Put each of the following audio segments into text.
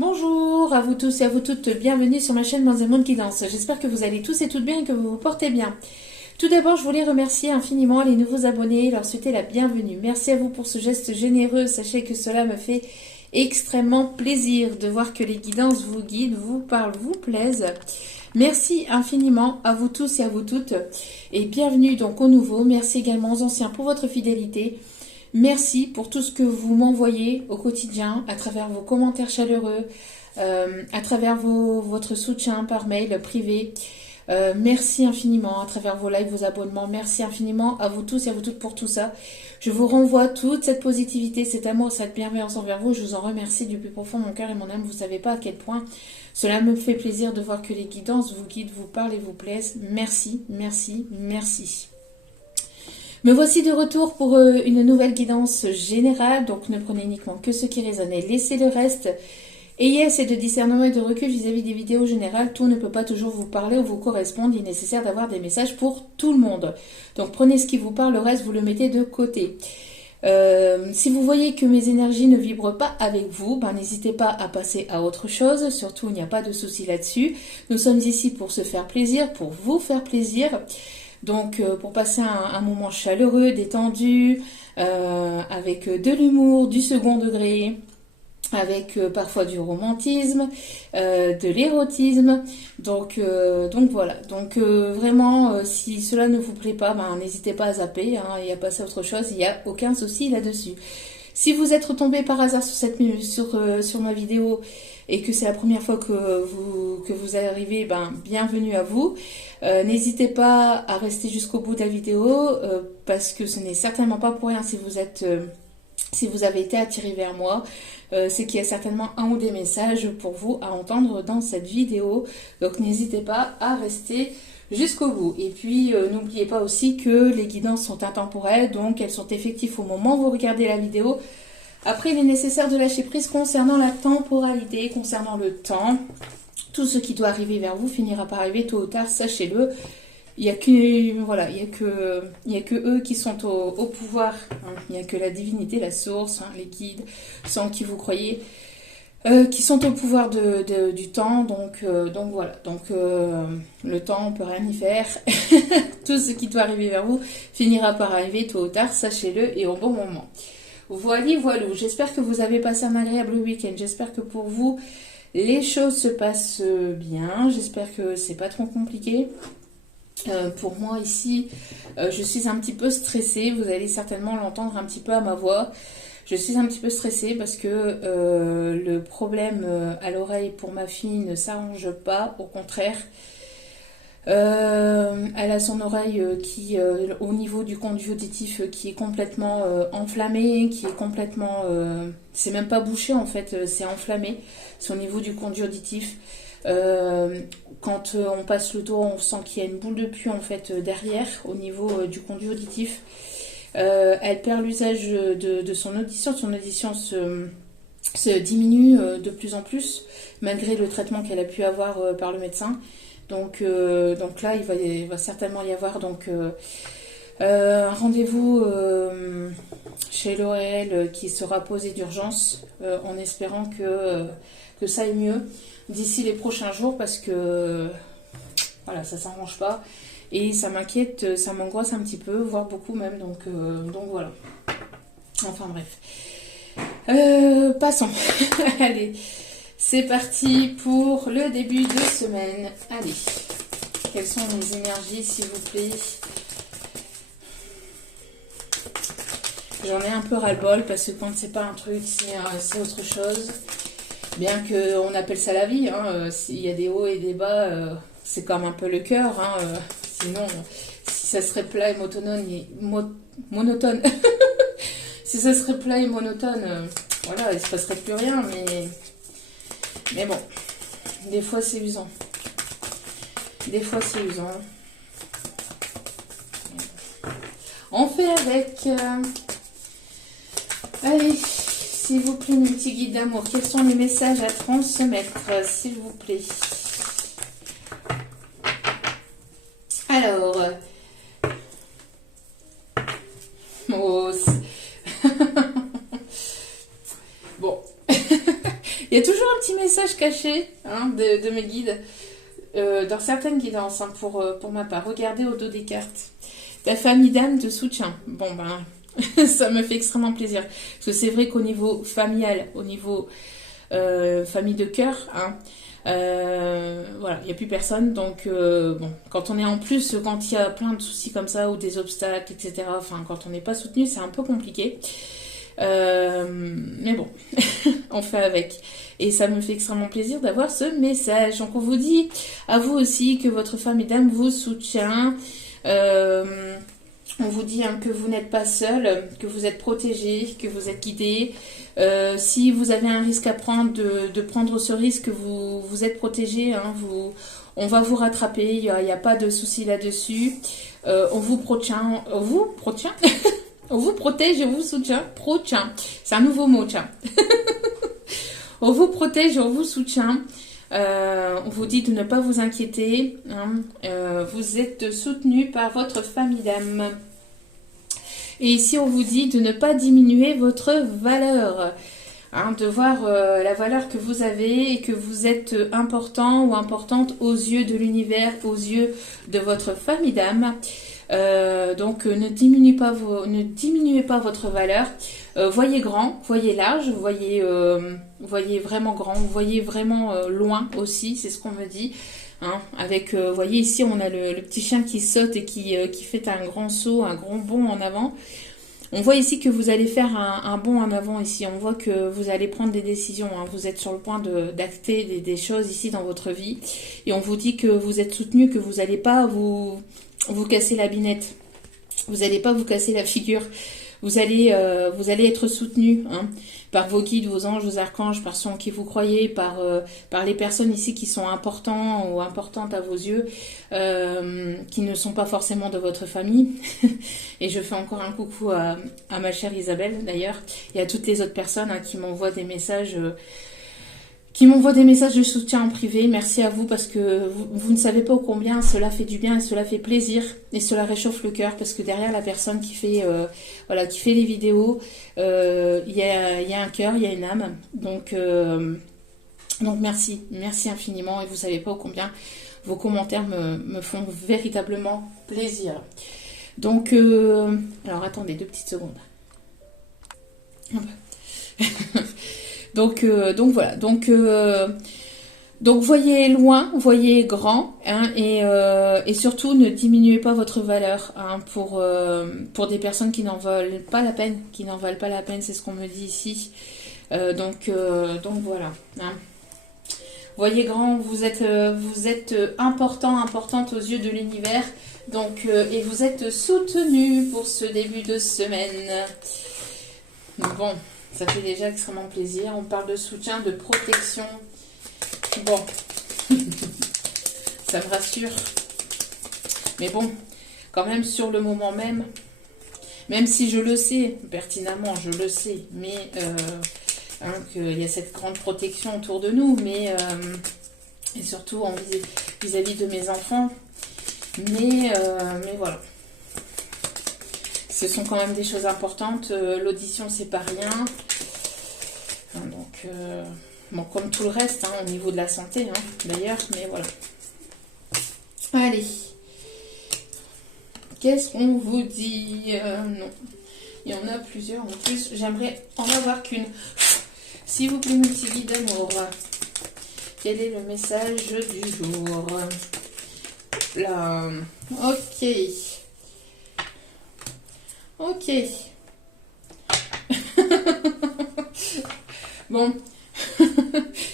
Bonjour à vous tous et à vous toutes, bienvenue sur ma chaîne Dans un monde qui danse. J'espère que vous allez tous et toutes bien et que vous vous portez bien. Tout d'abord, je voulais remercier infiniment les nouveaux abonnés et leur souhaiter la bienvenue. Merci à vous pour ce geste généreux. Sachez que cela me fait extrêmement plaisir de voir que les guidances vous guident, vous parlent, vous plaisent. Merci infiniment à vous tous et à vous toutes et bienvenue donc aux nouveaux. Merci également aux anciens pour votre fidélité. Merci pour tout ce que vous m'envoyez au quotidien, à travers vos commentaires chaleureux, à travers votre soutien par mail privé. Merci infiniment à travers vos likes, vos abonnements. Merci infiniment à vous tous et à vous toutes pour tout ça. Je vous renvoie toute cette positivité, cet amour, cette bienveillance envers vous. Je vous en remercie du plus profond de mon cœur et mon âme. Vous ne savez pas à quel point cela me fait plaisir de voir que les guidances vous guident, vous parlent et vous plaisent. Merci, merci, merci. Me voici de retour pour une nouvelle guidance générale, donc ne prenez uniquement que ce qui résonne et laissez le reste. Ayez assez de discernement et de recul vis-à-vis des vidéos générales, tout ne peut pas toujours vous parler ou vous correspondre, il est nécessaire d'avoir des messages pour tout le monde. Donc prenez ce qui vous parle, le reste vous le mettez de côté. Si vous voyez que mes énergies ne vibrent pas avec vous, n'hésitez pas à passer à autre chose, surtout il n'y a pas de souci là-dessus. Nous sommes ici pour se faire plaisir, pour vous faire plaisir. Donc pour passer un moment chaleureux, détendu, avec de l'humour, du second degré, avec parfois du romantisme, de l'érotisme. Donc voilà. Donc vraiment, si cela ne vous plaît pas, n'hésitez pas à zapper et à passer à autre chose. Il n'y a aucun souci là-dessus. Si vous êtes retombé par hasard sur ma vidéo et que c'est la première fois que vous arrivez, bienvenue à vous. N'hésitez pas à rester jusqu'au bout de la vidéo parce que ce n'est certainement pas pour rien si vous avez été attiré vers moi. C'est qu'il y a certainement un ou des messages pour vous à entendre dans cette vidéo. Donc n'hésitez pas à rester jusqu'au bout. Et puis n'oubliez pas aussi que les guidances sont intemporelles, donc elles sont effectives au moment où vous regardez la vidéo. Après, il est nécessaire de lâcher prise concernant la temporalité, concernant le temps. Tout ce qui doit arriver vers vous finira par arriver tôt ou tard, sachez-le. Il n'y a que eux qui sont au pouvoir. Il n'y a que la divinité, la source, les guides, ceux en qui vous croyez, qui sont au pouvoir du temps. Donc voilà. Donc le temps, on ne peut rien y faire. Tout ce qui doit arriver vers vous finira par arriver tôt ou tard, sachez-le, et au bon moment. Voilà. J'espère que vous avez passé un agréable week-end. J'espère que pour vous, les choses se passent bien. J'espère que c'est pas trop compliqué. Pour moi ici, je suis un petit peu stressée. Vous allez certainement l'entendre un petit peu à ma voix. Je suis un petit peu stressée parce que le problème à l'oreille pour ma fille ne s'arrange pas. Au contraire, elle a son oreille qui, au niveau du conduit auditif, qui est complètement enflammé, qui est complètement... c'est même pas bouché en fait, c'est enflammé. C'est au niveau du conduit auditif. Quand on passe le doigt, on sent qu'il y a une boule de pus en fait derrière, au niveau du conduit auditif. Elle perd l'usage de son audition. Son audition se diminue de plus en plus, malgré le traitement qu'elle a pu avoir par le médecin. Donc là, il va certainement y avoir un rendez-vous chez l'ORL qui sera posé d'urgence, en espérant que ça aille mieux d'ici les prochains jours, parce que voilà, ça s'arrange pas et ça m'inquiète, ça m'angoisse un petit peu, voire beaucoup même. Donc voilà. Enfin bref. Passons. Allez. C'est parti pour le début de semaine. Allez, quelles sont les énergies, s'il vous plaît? J'en ai un peu ras-le-bol parce que quand c'est pas un truc, c'est autre chose. Bien qu'on appelle ça la vie, s'il y a des hauts et des bas, c'est comme un peu le cœur. Sinon, si ça serait plat et monotone, si ça serait plat et monotone, voilà, il se passerait plus rien, mais bon, des fois c'est usant. On fait avec. Allez, s'il vous plaît, mes petits guides d'amour, quels sont les messages à transmettre, s'il vous plaît? Alors. Bon. Il y a toujours un petit message caché hein, de mes guides, dans certaines guidances, hein, pour ma part. Regardez au dos des cartes. Ta famille d'âme te soutient. Bon, ben, ça me fait extrêmement plaisir. Parce que c'est vrai qu'au niveau familial, au niveau famille de cœur, hein, voilà, il n'y a plus personne. Donc, bon, quand on est en plus, quand il y a plein de soucis comme ça, ou des obstacles, etc., enfin, quand on n'est pas soutenu, c'est un peu compliqué. Mais bon, on fait avec. Et ça me fait extrêmement plaisir d'avoir ce message. Donc on vous dit à vous aussi que votre femme et d'âme vous soutient. On vous dit hein, que vous n'êtes pas seul, que vous êtes protégé, que vous êtes guidé. Si vous avez un risque à prendre, de prendre ce risque, vous êtes protégé. Hein, on va vous rattraper, il n'y a pas de souci là-dessus. On vous protège, on vous protège et on vous soutient. C'est un nouveau mot, tiens. On vous protège et on vous soutient. On vous dit de ne pas vous inquiéter. Hein. Vous êtes soutenu par votre famille d'âme. Et ici, on vous dit de ne pas diminuer votre valeur. Hein, de voir la valeur que vous avez et que vous êtes important ou importante aux yeux de l'univers, aux yeux de votre famille d'âme. Donc ne diminuez pas votre valeur. Voyez grand, voyez large, voyez vraiment grand, voyez vraiment loin aussi, c'est ce qu'on me dit. Hein, avec, voyez ici on a le petit chien qui saute et qui fait un grand saut, un grand bond en avant. On voit ici que vous allez faire un bond en avant ici. On voit que vous allez prendre des décisions. Hein. Vous êtes sur le point d'acter des choses ici dans votre vie. Et on vous dit que vous êtes soutenu, que vous n'allez pas vous casser la binette. Vous n'allez pas vous casser la figure. Vous allez être soutenu hein, par vos guides, vos anges, vos archanges, par ceux en qui vous croyez, par les personnes ici qui sont importants ou importantes à vos yeux, qui ne sont pas forcément de votre famille. Et je fais encore un coucou à ma chère Isabelle d'ailleurs, et à toutes les autres personnes hein, qui m'envoient des messages. De soutien en privé. Merci à vous parce que vous ne savez pas combien cela fait du bien et cela fait plaisir et cela réchauffe le cœur parce que derrière la personne qui fait les vidéos, il y a un cœur, il y a une âme. Donc merci infiniment et vous savez pas combien vos commentaires me font véritablement plaisir. Donc alors attendez 2 petites secondes. Donc voilà, donc voyez loin, voyez grand, hein, et surtout ne diminuez pas votre valeur hein, pour des personnes qui n'en valent pas la peine, c'est ce qu'on me dit ici. Donc voilà. Hein. Voyez grand, vous êtes importante aux yeux de l'univers, donc et vous êtes soutenu pour ce début de semaine. Bon. Ça fait déjà extrêmement plaisir. On parle de soutien, de protection. Bon, ça me rassure. Mais bon, quand même sur le moment même si je le sais, pertinemment, je le sais, mais hein, qu'il y a cette grande protection autour de nous, mais et surtout vis-à-vis de mes enfants. Mais voilà. Ce sont quand même des choses importantes. L'audition, c'est pas rien. Donc, bon, comme tout le reste, hein, au niveau de la santé, hein, d'ailleurs, mais voilà. Allez. Qu'est-ce qu'on vous dit non. Il y en a plusieurs en plus. J'aimerais en avoir qu'une. S'il vous plaît, mon petit guide d'amour. Quel est le message du jour? Là. Ok. Ok. Bon.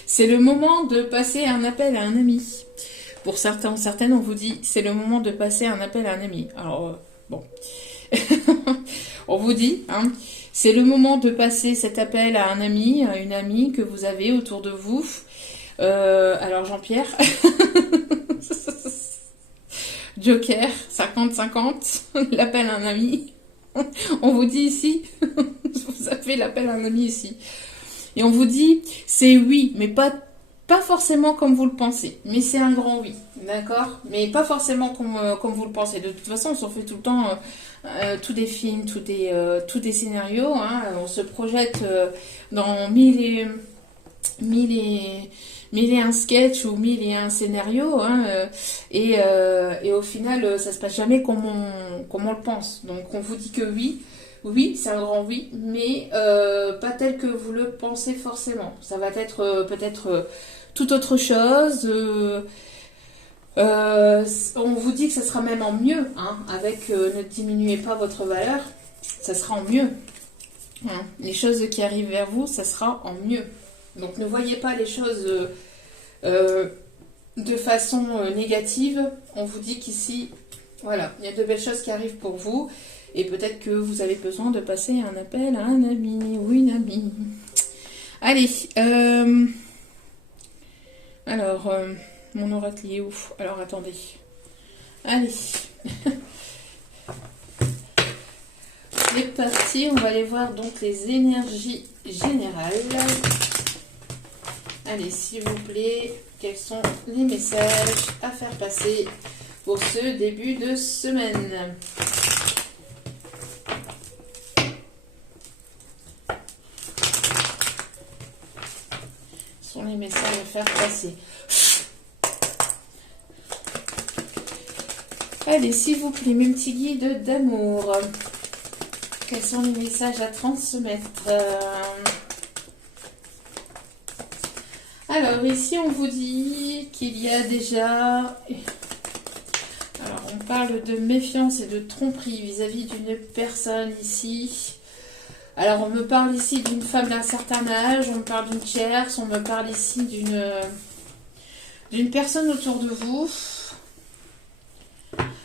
C'est le moment de passer un appel à un ami. Pour certains ou certaines, on vous dit c'est le moment de passer un appel à un ami. Alors, bon. On vous dit, hein, c'est le moment de passer cet appel à un ami, à une amie que vous avez autour de vous. Alors, Jean-Pierre. Joker, 50-50, l'appel à un ami. On vous dit ici, vous avez l'appel à un ami ici. Et on vous dit, c'est oui, mais pas forcément comme vous le pensez. Mais c'est un grand oui, d'accord? Mais pas forcément comme vous le pensez. De toute façon, on s'en fait tout le temps tous des films, tous des scénarios. Hein, on se projette dans mille mille et un sketch ou mille et un scénario, hein, et au final, ça se passe jamais comme on le pense. Donc, on vous dit que oui. Oui, c'est un grand oui, mais pas tel que vous le pensez forcément. Ça va être peut-être tout autre chose. On vous dit que ça sera même en mieux, hein, avec ne diminuez pas votre valeur, ça sera en mieux. Hein. Les choses qui arrivent vers vous, ça sera en mieux. Donc ne voyez pas les choses de façon négative. On vous dit qu'ici, voilà, il y a de belles choses qui arrivent pour vous. Et peut-être que vous avez besoin de passer un appel à un ami ou une amie. Allez. Alors, mon oracle est où? Alors, attendez. Allez. C'est parti. On va aller voir donc les énergies générales. Allez, s'il vous plaît, quels sont les messages à faire passer pour ce début de semaine? Les messages à faire passer. Allez, s'il vous plaît, mes petits guides d'amour. Quels sont les messages à transmettre? Alors, ici, on vous dit qu'il y a déjà... Alors, on parle de méfiance et de tromperie vis-à-vis d'une personne ici. Alors, on me parle ici d'une femme d'un certain âge, on me parle d'une tierce, on me parle ici d'une personne autour de vous.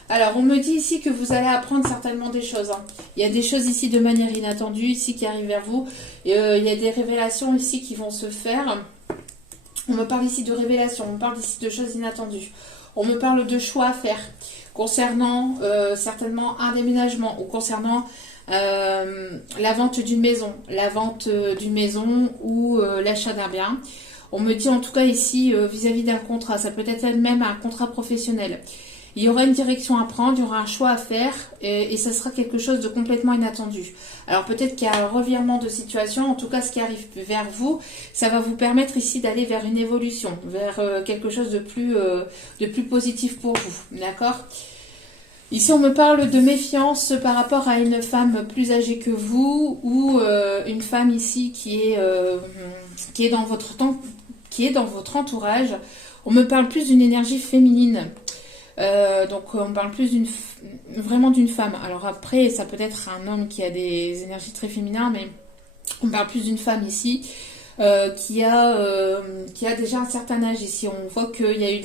Alors, on me dit ici que vous allez apprendre certainement des choses. Hein. Il y a des choses ici de manière inattendue, ici qui arrivent vers vous. Et, il y a des révélations ici qui vont se faire. On me parle ici de révélations, on me parle ici de choses inattendues. On me parle de choix à faire concernant certainement un déménagement ou concernant... la vente d'une maison, ou l'achat d'un bien. On me dit en tout cas ici vis-à-vis d'un contrat, ça peut être même un contrat professionnel. Il y aura une direction à prendre, il y aura un choix à faire et ça sera quelque chose de complètement inattendu. Alors peut-être qu'il y a un revirement de situation, en tout cas ce qui arrive vers vous, ça va vous permettre ici d'aller vers une évolution, vers quelque chose de plus positif pour vous, d'accord ? Ici, on me parle de méfiance par rapport à une femme plus âgée que vous ou une femme ici qui est dans votre entourage. On me parle plus d'une énergie féminine. Donc, on parle plus vraiment d'une femme. Alors après, ça peut être un homme qui a des énergies très féminines, mais on parle plus d'une femme ici. Qui a déjà un certain âge ici. On voit qu'il y a eu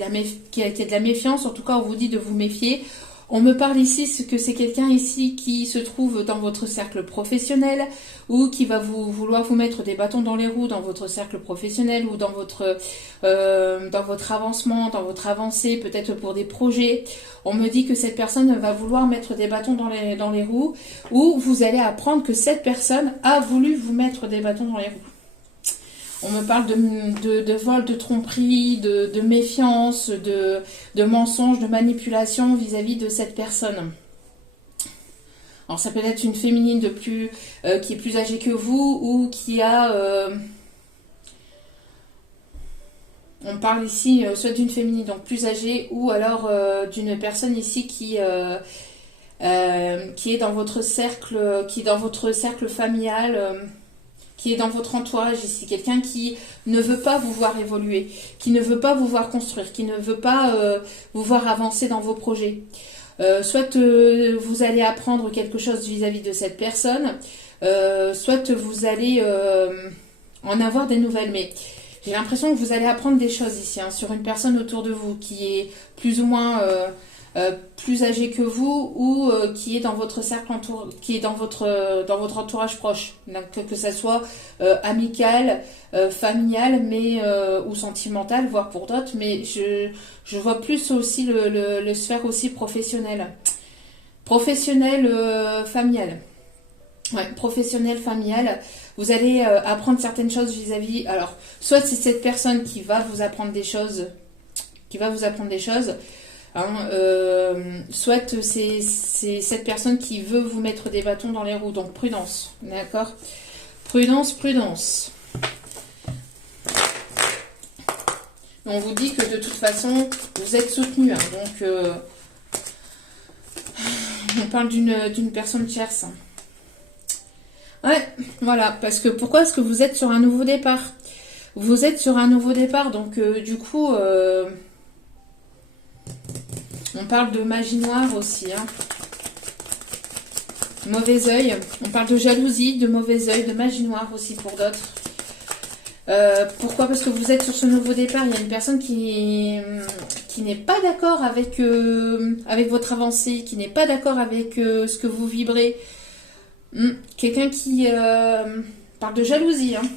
qu'il y a été de la méfiance. En tout cas, on vous dit de vous méfier. On me parle ici que c'est quelqu'un ici qui se trouve dans votre cercle professionnel ou qui va vouloir vous mettre des bâtons dans les roues dans votre cercle professionnel ou dans votre avancement, dans votre avancée, peut-être pour des projets. On me dit que cette personne va vouloir mettre des bâtons dans les roues ou vous allez apprendre que cette personne a voulu vous mettre des bâtons dans les roues. On me parle de vol, de tromperie, de méfiance, de mensonges, de manipulation vis-à-vis de cette personne. Alors ça peut être une féminine qui est plus âgée que vous ou qui a... on parle ici soit d'une féminine donc plus âgée ou alors d'une personne ici qui est dans votre cercle, familial... qui est dans votre entourage ici, quelqu'un qui ne veut pas vous voir évoluer, qui ne veut pas vous voir construire, qui ne veut pas vous voir avancer dans vos projets. Soit vous allez apprendre quelque chose vis-à-vis de cette personne, soit vous allez en avoir des nouvelles. Mais j'ai l'impression que vous allez apprendre des choses ici, hein, sur une personne autour de vous qui est plus ou moins... plus âgé que vous ou qui est dans votre cercle qui est dans votre entourage proche, donc, que ça soit amical, familial, mais ou sentimental, voire pour d'autres, mais je vois plus aussi le sphère aussi professionnel, familial. Ouais, professionnel, familial. Vous allez apprendre certaines choses vis-à-vis. Alors, soit c'est cette personne qui va vous apprendre des choses, hein, soit c'est cette personne qui veut vous mettre des bâtons dans les roues, donc prudence, d'accord ? Prudence. On vous dit que de toute façon, vous êtes soutenu. Hein, donc, on parle d'une personne tierce. Ouais, voilà. Parce que pourquoi est-ce que vous êtes sur un nouveau départ? Vous êtes sur un nouveau départ. Donc, du coup, on parle de magie noire aussi. Hein. Mauvais œil. On parle de jalousie, de mauvais œil, de magie noire aussi pour d'autres. Pourquoi? Parce que vous êtes sur ce nouveau départ. Il y a une personne qui n'est pas d'accord avec, avec votre avancée, qui n'est pas d'accord avec ce que vous vibrez. Quelqu'un qui parle de jalousie. Hein.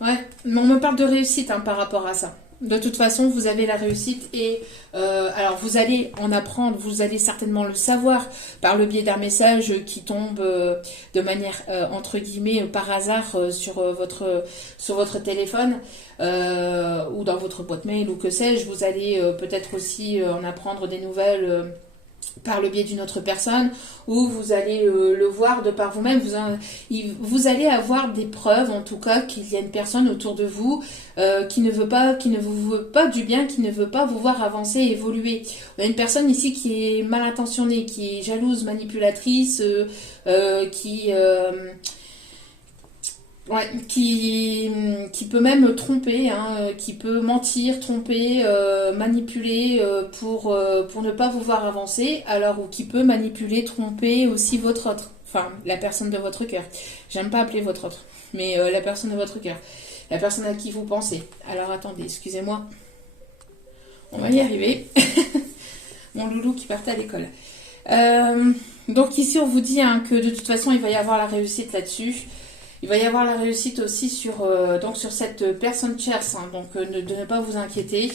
Ouais, mais on me parle de réussite hein, par rapport à ça. De toute façon, vous avez la réussite et alors vous allez en apprendre, vous allez certainement le savoir par le biais d'un message qui tombe de manière entre guillemets par hasard sur votre téléphone ou dans votre boîte mail ou que sais-je. Vous allez peut-être aussi en apprendre des nouvelles par le biais d'une autre personne, ou vous allez le voir de par vous-même, vous allez avoir des preuves en tout cas qu'il y a une personne autour de vous qui ne vous veut pas du bien, qui ne veut pas vous voir avancer et évoluer. On a une personne ici qui est mal intentionnée, qui est jalouse, manipulatrice, qui peut même tromper, hein, qui peut mentir, tromper, manipuler pour ne pas vous voir avancer, alors ou qui peut manipuler, tromper aussi votre autre, enfin la personne de votre cœur. J'aime pas appeler votre autre, mais la personne de votre cœur, la personne à qui vous pensez. Alors attendez, excusez-moi, on va y arriver. Mon loulou qui partait à l'école. Donc ici on vous dit hein, que de toute façon il va y avoir la réussite là-dessus. Il va y avoir la réussite aussi sur cette personne tierce, hein, donc de ne pas vous inquiéter.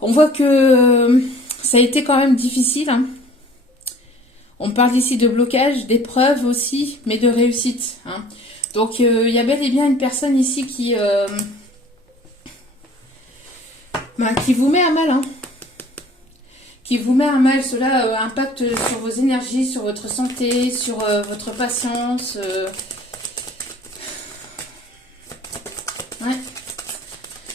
On voit que ça a été quand même difficile. Hein. On parle ici de blocage, d'épreuves aussi, mais de réussite. Hein. Donc il y a bel et bien une personne ici qui vous met à mal. Hein. Qui vous met à mal. Cela impacte sur vos énergies, sur votre santé, sur votre patience. Ouais.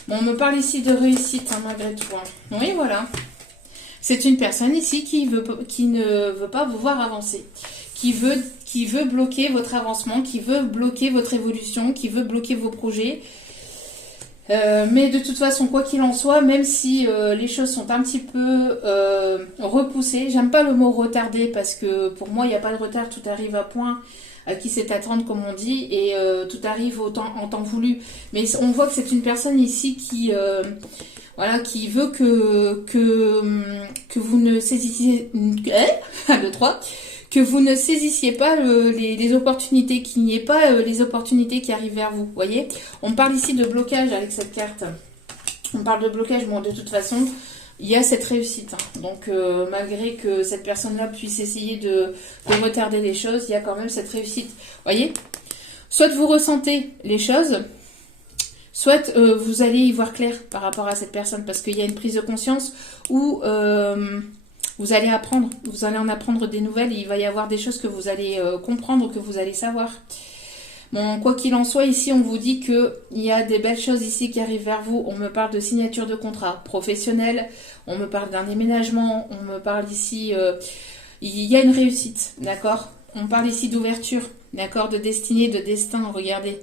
Bon, on me parle ici de réussite, hein, malgré tout. Hein. Oui, voilà. C'est une personne ici qui ne veut pas vous voir avancer. Qui veut bloquer votre avancement, qui veut bloquer votre évolution, qui veut bloquer vos projets. Mais de toute façon, quoi qu'il en soit, même si les choses sont un petit peu repoussées, j'aime pas le mot retardé parce que pour moi, il n'y a pas de retard, tout arrive à point. À qui c'est attendre comme on dit et tout arrive en temps voulu, mais on voit que c'est une personne ici qui veut que vous ne saisissiez que vous ne saisissiez pas les opportunités, qu'il n'y ait pas les opportunités qui arrivent vers vous, voyez. On parle ici de blocage avec cette carte, on parle de blocage. Bon, de toute façon il y a cette réussite. Hein. Donc, malgré que cette personne-là puisse essayer de retarder les choses, il y a quand même cette réussite. Voyez? Soit vous ressentez les choses, soit vous allez y voir clair par rapport à cette personne, parce qu'il y a une prise de conscience où vous allez en apprendre des nouvelles, et il va y avoir des choses que vous allez comprendre, que vous allez savoir. Bon, quoi qu'il en soit, ici, on vous dit qu'il y a des belles choses ici qui arrivent vers vous. On me parle de signature de contrat professionnel, on me parle d'un déménagement, on me parle ici... il y a une réussite, d'accord? On parle ici d'ouverture, d'accord? De destinée, de destin, regardez.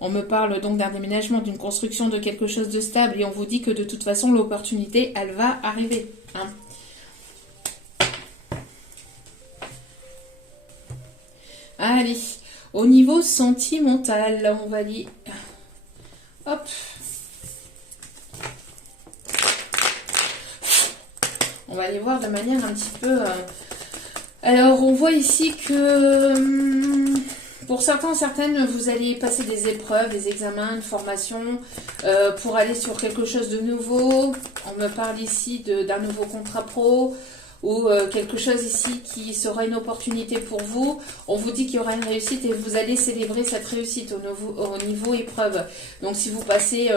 On me parle donc d'un déménagement, d'une construction de quelque chose de stable, et on vous dit que de toute façon, l'opportunité, elle va arriver. Hein. Allez. Au niveau sentimental, on va dire. Hop. On va aller voir de manière un petit peu... Alors, on voit ici que... pour certaines, vous allez passer des épreuves, des examens, une formation pour aller sur quelque chose de nouveau. On me parle ici d'un nouveau contrat pro. Ou quelque chose ici qui sera une opportunité pour vous. On vous dit qu'il y aura une réussite et vous allez célébrer cette réussite au niveau épreuve. Donc si vous passez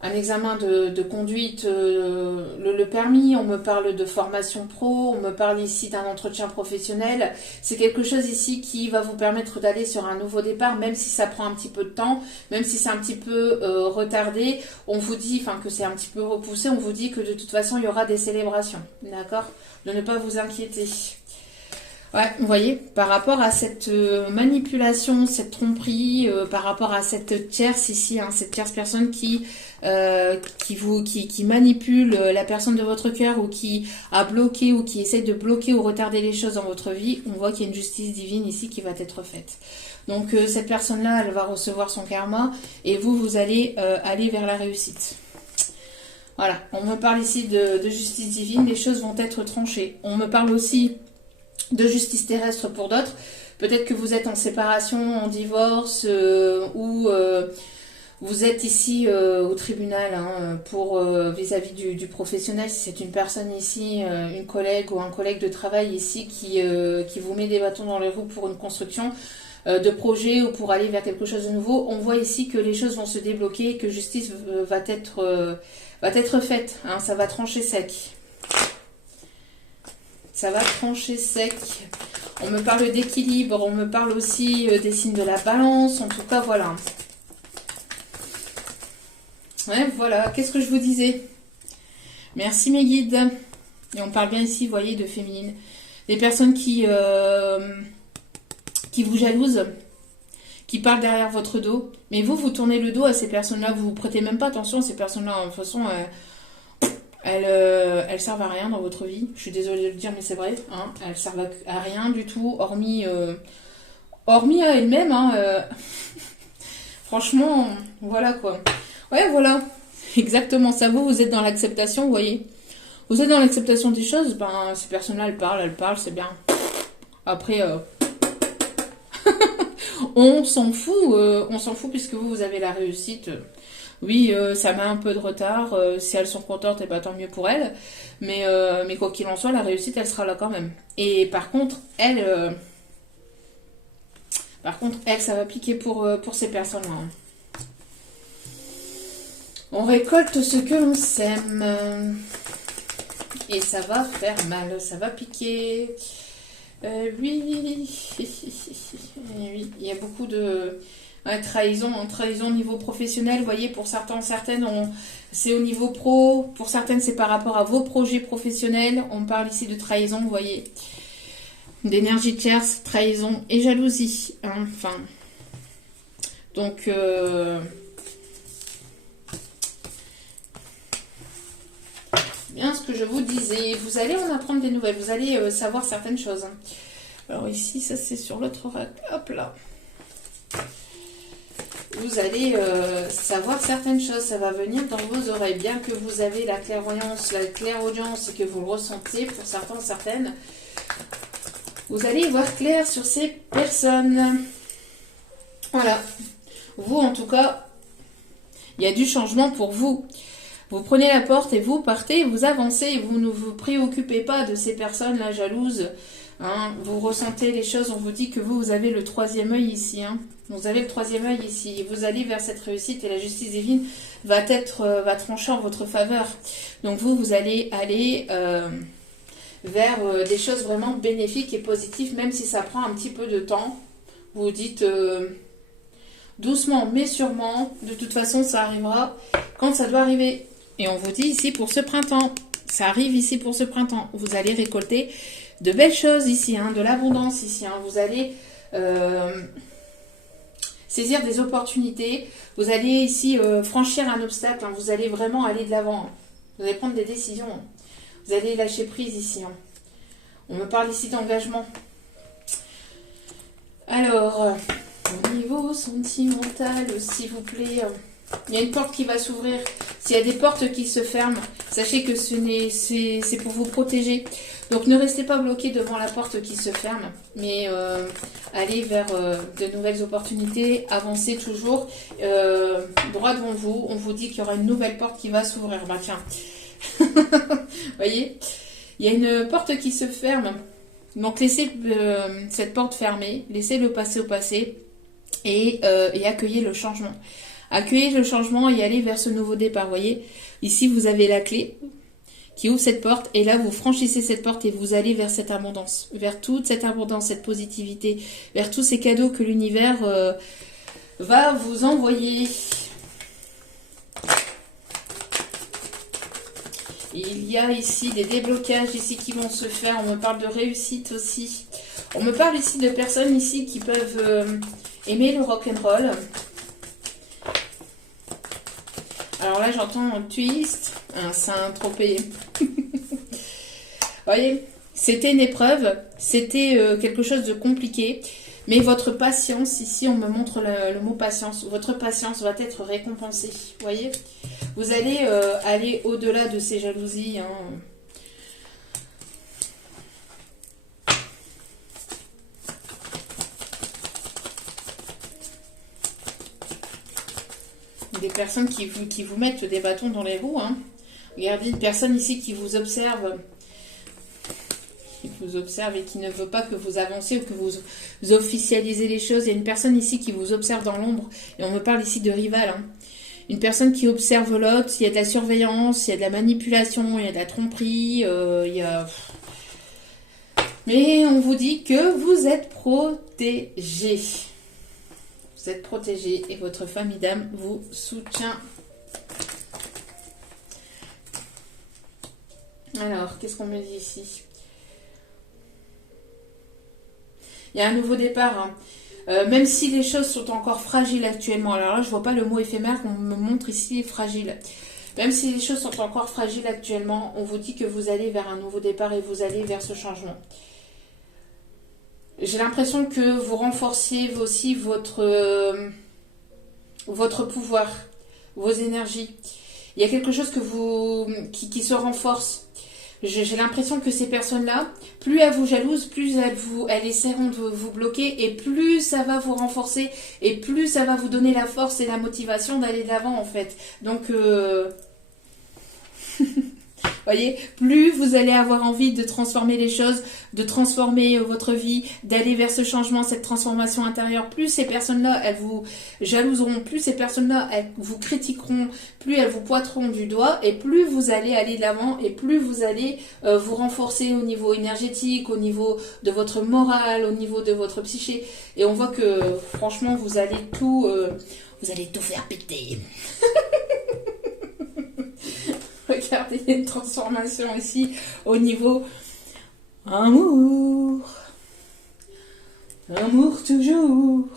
un examen de conduite, le permis, on me parle de formation pro, on me parle ici d'un entretien professionnel. C'est quelque chose ici qui va vous permettre d'aller sur un nouveau départ, même si ça prend un petit peu de temps, même si c'est un petit peu retardé. On vous dit, enfin que c'est un petit peu repoussé, on vous dit que de toute façon il y aura des célébrations, d'accord? De ne pas vous inquiéter. Ouais, vous voyez, par rapport à cette manipulation, cette tromperie, par rapport à cette tierce ici, hein, cette tierce personne qui manipule la personne de votre cœur ou qui a bloqué ou qui essaie de bloquer ou retarder les choses dans votre vie, on voit qu'il y a une justice divine ici qui va être faite. Donc cette personne-là, elle va recevoir son karma et vous allez aller vers la réussite. Voilà, on me parle ici de justice divine, les choses vont être tranchées. On me parle aussi de justice terrestre pour d'autres. Peut-être que vous êtes en séparation, en divorce, ou vous êtes ici au tribunal hein, pour vis-à-vis du professionnel. Si c'est une personne ici, une collègue ou un collègue de travail ici qui vous met des bâtons dans les roues pour une construction de projet ou pour aller vers quelque chose de nouveau, on voit ici que les choses vont se débloquer et que justice va être faite. Hein, ça va trancher sec. Ça va trancher sec. On me parle d'équilibre, on me parle aussi des signes de la balance. En tout cas, voilà. Ouais, voilà. Qu'est-ce que je vous disais? Merci mes guides. Et on parle bien ici, vous voyez, de féminine. Des personnes qui vous jalousent, qui parlent derrière votre dos. Mais vous tournez le dos à ces personnes-là. Vous prêtez même pas attention à ces personnes-là. De toute façon... Elles servent à rien dans votre vie. Je suis désolée de le dire, mais c'est vrai. Hein, elles servent à rien du tout, hormis à elles-mêmes. Hein, franchement, voilà quoi. Ouais, voilà. Exactement ça. Vous êtes dans l'acceptation, vous voyez. Vous êtes dans l'acceptation des choses. Ben, ces personnes-là, elles parlent, c'est bien. Après, on s'en fout puisque vous avez la réussite. Oui, ça met un peu de retard. Si elles sont contentes, et bah, tant mieux pour elles. Mais quoi qu'il en soit, la réussite, elle sera là quand même. Et par contre, elle, ça va piquer pour ces personnes-là. On récolte ce que l'on sème. Et ça va faire mal, ça va piquer. Oui, oui, il y a beaucoup de... trahison niveau professionnel, vous voyez, pour certaines, c'est au niveau pro, pour certaines c'est par rapport à vos projets professionnels, on parle ici de trahison, vous voyez, d'énergie tierce, trahison et jalousie, hein, enfin, donc, bien ce que je vous disais, vous allez en apprendre des nouvelles, vous allez savoir certaines choses, hein. Alors ici, ça c'est sur l'autre oracle, hop là. Vous allez savoir certaines choses, ça va venir dans vos oreilles, bien que vous avez la clairvoyance, la clairaudience et que vous le ressentez pour certains, certaines. Vous allez y voir clair sur ces personnes. Voilà. Vous, en tout cas, il y a du changement pour vous. Vous prenez la porte et vous partez, vous avancez, vous ne vous préoccupez pas de ces personnes-là jalouses. Hein, vous ressentez les choses, on vous dit que vous avez le troisième œil ici. Hein. Vous avez le troisième œil ici. Vous allez vers cette réussite et la justice divine va trancher en votre faveur. Donc vous allez aller vers des choses vraiment bénéfiques et positives, même si ça prend un petit peu de temps. Vous dites doucement mais sûrement, de toute façon ça arrivera quand ça doit arriver. Et on vous dit ici pour ce printemps, ça arrive ici pour ce printemps. Vous allez récolter de belles choses ici, hein, de l'abondance ici. Hein. Vous allez saisir des opportunités. Vous allez ici franchir un obstacle. Hein. Vous allez vraiment aller de l'avant. Hein. Vous allez prendre des décisions. Hein. Vous allez lâcher prise ici. Hein. On me parle ici d'engagement. Alors, au niveau sentimental, s'il vous plaît, il y a une porte qui va s'ouvrir. S'il y a des portes qui se ferment, sachez que c'est pour vous protéger. Donc ne restez pas bloqué devant la porte qui se ferme, mais allez vers de nouvelles opportunités, avancez toujours droit devant vous. On vous dit qu'il y aura une nouvelle porte qui va s'ouvrir. Bah tiens, voyez, il y a une porte qui se ferme. Donc laissez cette porte fermée, laissez le passé au passé et accueillez le changement. Accueillez le changement et allez vers ce nouveau départ. Vous voyez, ici, vous avez la clé qui ouvre cette porte. Et là, vous franchissez cette porte et vous allez vers cette abondance. Vers toute cette abondance, cette positivité. Vers tous ces cadeaux que l'univers va vous envoyer. Il y a ici des déblocages ici qui vont se faire. On me parle de réussite aussi. On me parle ici de personnes ici qui peuvent aimer le rock'n'roll. Alors là, j'entends un twist, un Saint-Tropez. Vous voyez, c'était une épreuve, c'était quelque chose de compliqué. Mais votre patience, ici, on me montre le mot patience. Votre patience va être récompensée. Vous voyez, vous allez aller au-delà de ces jalousies. Hein. Des personnes qui vous mettent des bâtons dans les roues. Hein. Regardez, une personne ici qui vous observe et qui ne veut pas que vous avanciez ou que vous officialisez les choses. Il y a une personne ici qui vous observe dans l'ombre. Et on me parle ici de rival. Hein. Une personne qui observe l'autre. Il y a de la surveillance, il y a de la manipulation, il y a de la tromperie. Mais on vous dit que vous êtes protégé. Vous êtes protégé et votre famille d'âme vous soutient. Alors, qu'est-ce qu'on me dit ici? Il y a un nouveau départ. Hein. Même si les choses sont encore fragiles actuellement. Alors là, je ne vois pas le mot éphémère qu'on me montre ici, fragile. Même si les choses sont encore fragiles actuellement, on vous dit que vous allez vers un nouveau départ et vous allez vers ce changement. J'ai l'impression que vous renforciez aussi votre pouvoir, vos énergies. Il y a quelque chose qui se renforce. J'ai l'impression que ces personnes-là, plus elles vous jalousent, plus elles essaieront de vous bloquer et plus ça va vous renforcer et plus ça va vous donner la force et la motivation d'aller de l'avant en fait. Donc, voyez, plus vous allez avoir envie de transformer les choses, de transformer votre vie, d'aller vers ce changement, cette transformation intérieure, plus ces personnes-là, elles vous jalouseront, plus ces personnes-là, elles vous critiqueront, plus elles vous pointeront du doigt, et plus vous allez aller de l'avant, et plus vous allez vous renforcer au niveau énergétique, au niveau de votre morale, au niveau de votre psyché. Et on voit que, franchement, vous allez tout faire péter. Regardez, il y a une transformation ici au niveau amour. Amour toujours.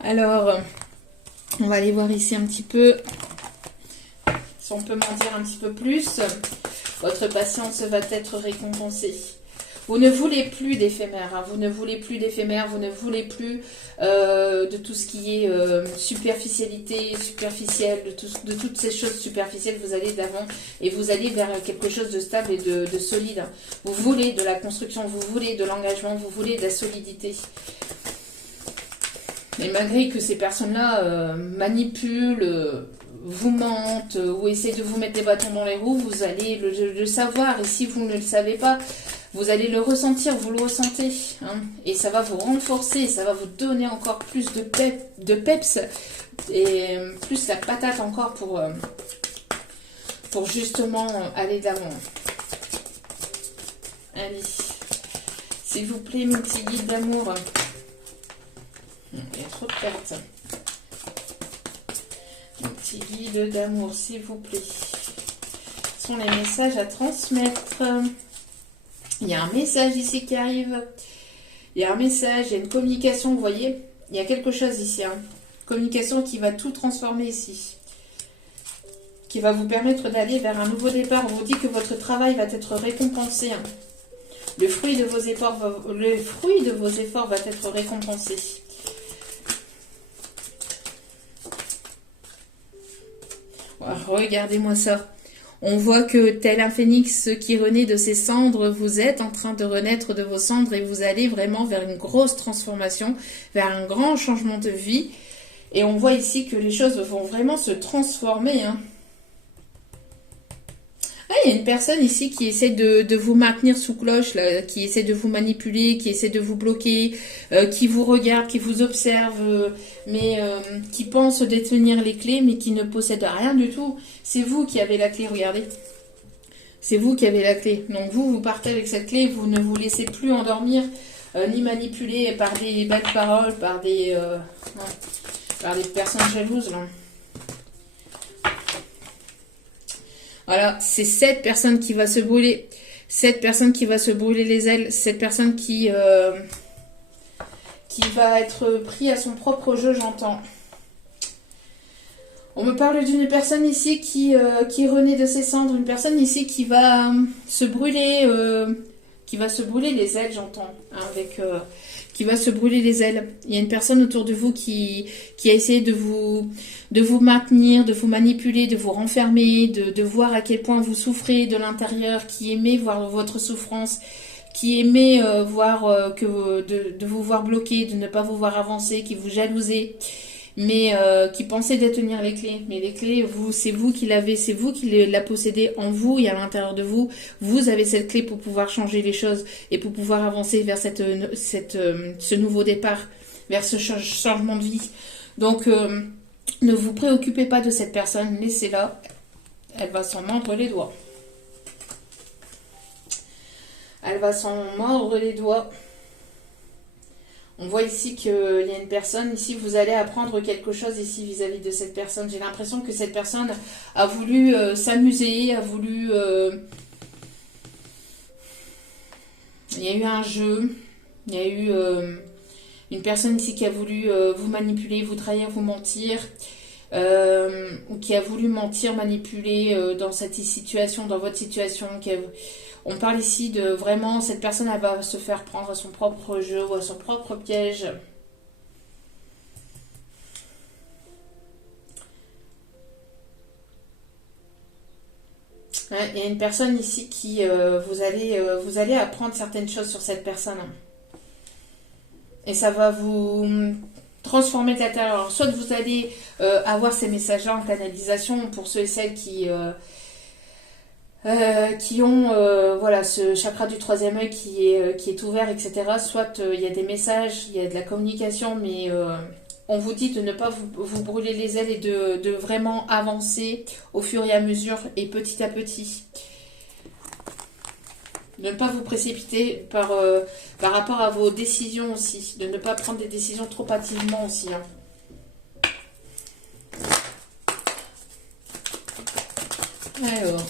Alors, on va aller voir ici un petit peu. Si on peut m'en dire un petit peu plus. Votre patience va être récompensée. Vous ne voulez plus d'éphémère, hein. Vous ne voulez plus d'éphémère, vous ne voulez plus de tout ce qui est superficialité, superficielle, de toutes ces choses superficielles. Vous allez d'avant et vous allez vers quelque chose de stable et de solide. Vous voulez de la construction, vous voulez de l'engagement, vous voulez de la solidité. Et malgré que ces personnes-là manipulent, vous mentent ou essaient de vous mettre des bâtons dans les roues, vous allez le savoir. Et si vous ne le savez pas, vous allez le ressentir, vous le ressentez. Hein, et ça va vous renforcer, ça va vous donner encore plus de peps et plus la patate encore pour justement aller d'avant. Allez, s'il vous plaît, mes petits guides d'amour. Il y a trop de cartes. Mes petits guides d'amour, s'il vous plaît. Ce sont les messages à transmettre. Il y a un message ici qui arrive. Il y a un message, il y a une communication, vous voyez. Il y a quelque chose ici. Hein. Communication qui va tout transformer ici. Qui va vous permettre d'aller vers un nouveau départ. On vous dit que votre travail va être récompensé. Hein. Le fruit de vos efforts va être récompensé. Regardez-moi ça. On voit que tel un phénix qui renaît de ses cendres, vous êtes en train de renaître de vos cendres et vous allez vraiment vers une grosse transformation, vers un grand changement de vie. Et on voit ici que les choses vont vraiment se transformer. Hein. il y a une personne ici qui essaie de vous maintenir sous cloche, là, qui essaie de vous manipuler, qui essaie de vous bloquer, qui vous regarde, qui vous observe, mais qui pense détenir les clés, mais qui ne possède rien du tout. C'est vous qui avez la clé, regardez. C'est vous qui avez la clé. Donc vous partez avec cette clé, vous ne vous laissez plus endormir, ni manipuler par des belles paroles, par des personnes jalouses, là. Voilà, c'est cette personne qui va se brûler. Cette personne qui va se brûler les ailes. Cette personne qui va être pris à son propre jeu, j'entends. On me parle d'une personne ici qui renaît de ses cendres. Une personne ici qui va se brûler les ailes, j'entends. Hein, qui va se brûler les ailes. Il y a une personne autour de vous qui a essayé de vous maintenir, de vous manipuler, de vous renfermer, de voir à quel point vous souffrez de l'intérieur, qui aimait voir votre souffrance, qui aimait de vous voir bloqué, de ne pas vous voir avancer, qui vous jalousait, mais qui pensait détenir les clés. Mais les clés, c'est vous qui l'avez, c'est vous qui la possédez en vous et à l'intérieur de vous. Vous avez cette clé pour pouvoir changer les choses et pour pouvoir avancer vers ce nouveau départ, vers ce changement de vie. Donc, ne vous préoccupez pas de cette personne, laissez-la. Elle va s'en mordre les doigts. Elle va s'en mordre les doigts. On voit ici qu'il y a une personne, ici vous allez apprendre quelque chose ici vis-à-vis de cette personne. J'ai l'impression que cette personne a voulu s'amuser, a voulu... Il y a eu un jeu, il y a eu une personne ici qui a voulu vous manipuler, vous trahir, vous mentir, ou qui a voulu mentir, manipuler dans cette situation, dans votre situation. On parle ici de vraiment, cette personne elle va se faire prendre à son propre jeu ou à son propre piège. Ouais, il y a une personne ici qui, vous allez apprendre certaines choses sur cette personne. Et ça va vous transformer de l'intérieur. Alors, soit vous allez avoir ces messages-là en canalisation pour ceux et celles qui ont voilà, ce chakra du troisième œil qui est ouvert, etc. Soit il y a des messages, il y a de la communication, mais on vous dit de ne pas vous brûler les ailes et de vraiment avancer au fur et à mesure et petit à petit. De ne pas vous précipiter par rapport à vos décisions aussi. De ne pas prendre des décisions trop hâtivement aussi. Hein. Alors,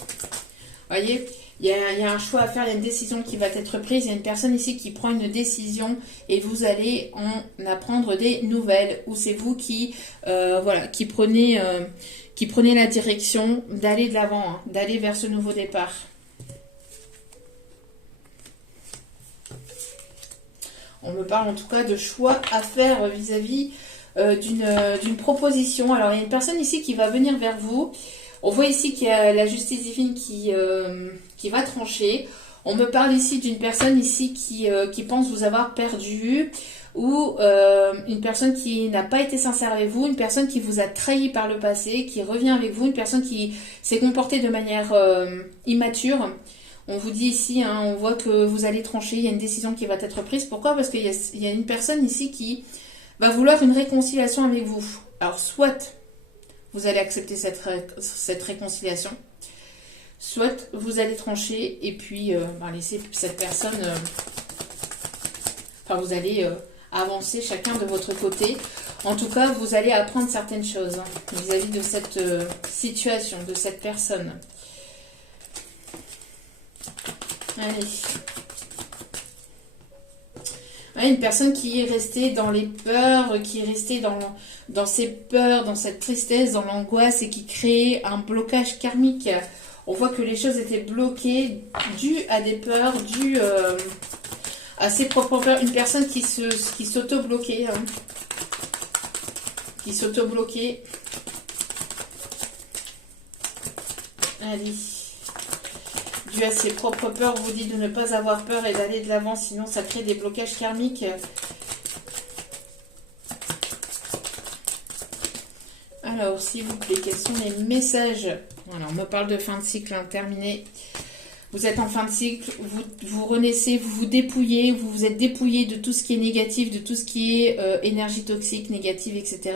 voyez, il y a un choix à faire, il y a une décision qui va être prise. Il y a une personne ici qui prend une décision et vous allez en apprendre des nouvelles. Ou c'est vous qui prenez la direction d'aller de l'avant, hein, d'aller vers ce nouveau départ. On me parle en tout cas de choix à faire vis-à-vis d'une proposition. Alors, il y a une personne ici qui va venir vers vous. On voit ici qu'il y a la justice divine qui va trancher. On me parle ici d'une personne ici qui pense vous avoir perdu, ou une personne qui n'a pas été sincère avec vous, une personne qui vous a trahi par le passé, qui revient avec vous, une personne qui s'est comportée de manière immature. On vous dit ici, hein, on voit que vous allez trancher, il y a une décision qui va être prise. Pourquoi? Parce qu'il y a une personne ici qui va vouloir une réconciliation avec vous. Alors, soit vous allez accepter cette réconciliation, soit vous allez trancher et puis laisser cette personne... vous allez avancer chacun de votre côté. En tout cas, vous allez apprendre certaines choses vis-à-vis de cette situation, de cette personne. Allez. Ouais, une personne qui est restée dans les peurs, qui est restée dans ses peurs, dans cette tristesse, dans l'angoisse et qui crée un blocage karmique. On voit que les choses étaient bloquées dues à des peurs, dues à ses propres peurs. Une personne qui s'auto-bloquait. Hein. Qui s'auto-bloquait. Allez. Dû à ses propres peurs, on vous dit de ne pas avoir peur et d'aller de l'avant, sinon ça crée des blocages karmiques. Alors, s'il vous plaît, quels sont les messages Voilà, on me parle de fin de cycle, hein, terminé. Vous êtes en fin de cycle, vous renaissez, vous vous dépouillez, vous vous êtes dépouillé de tout ce qui est négatif, de tout ce qui est énergie toxique, négative, etc.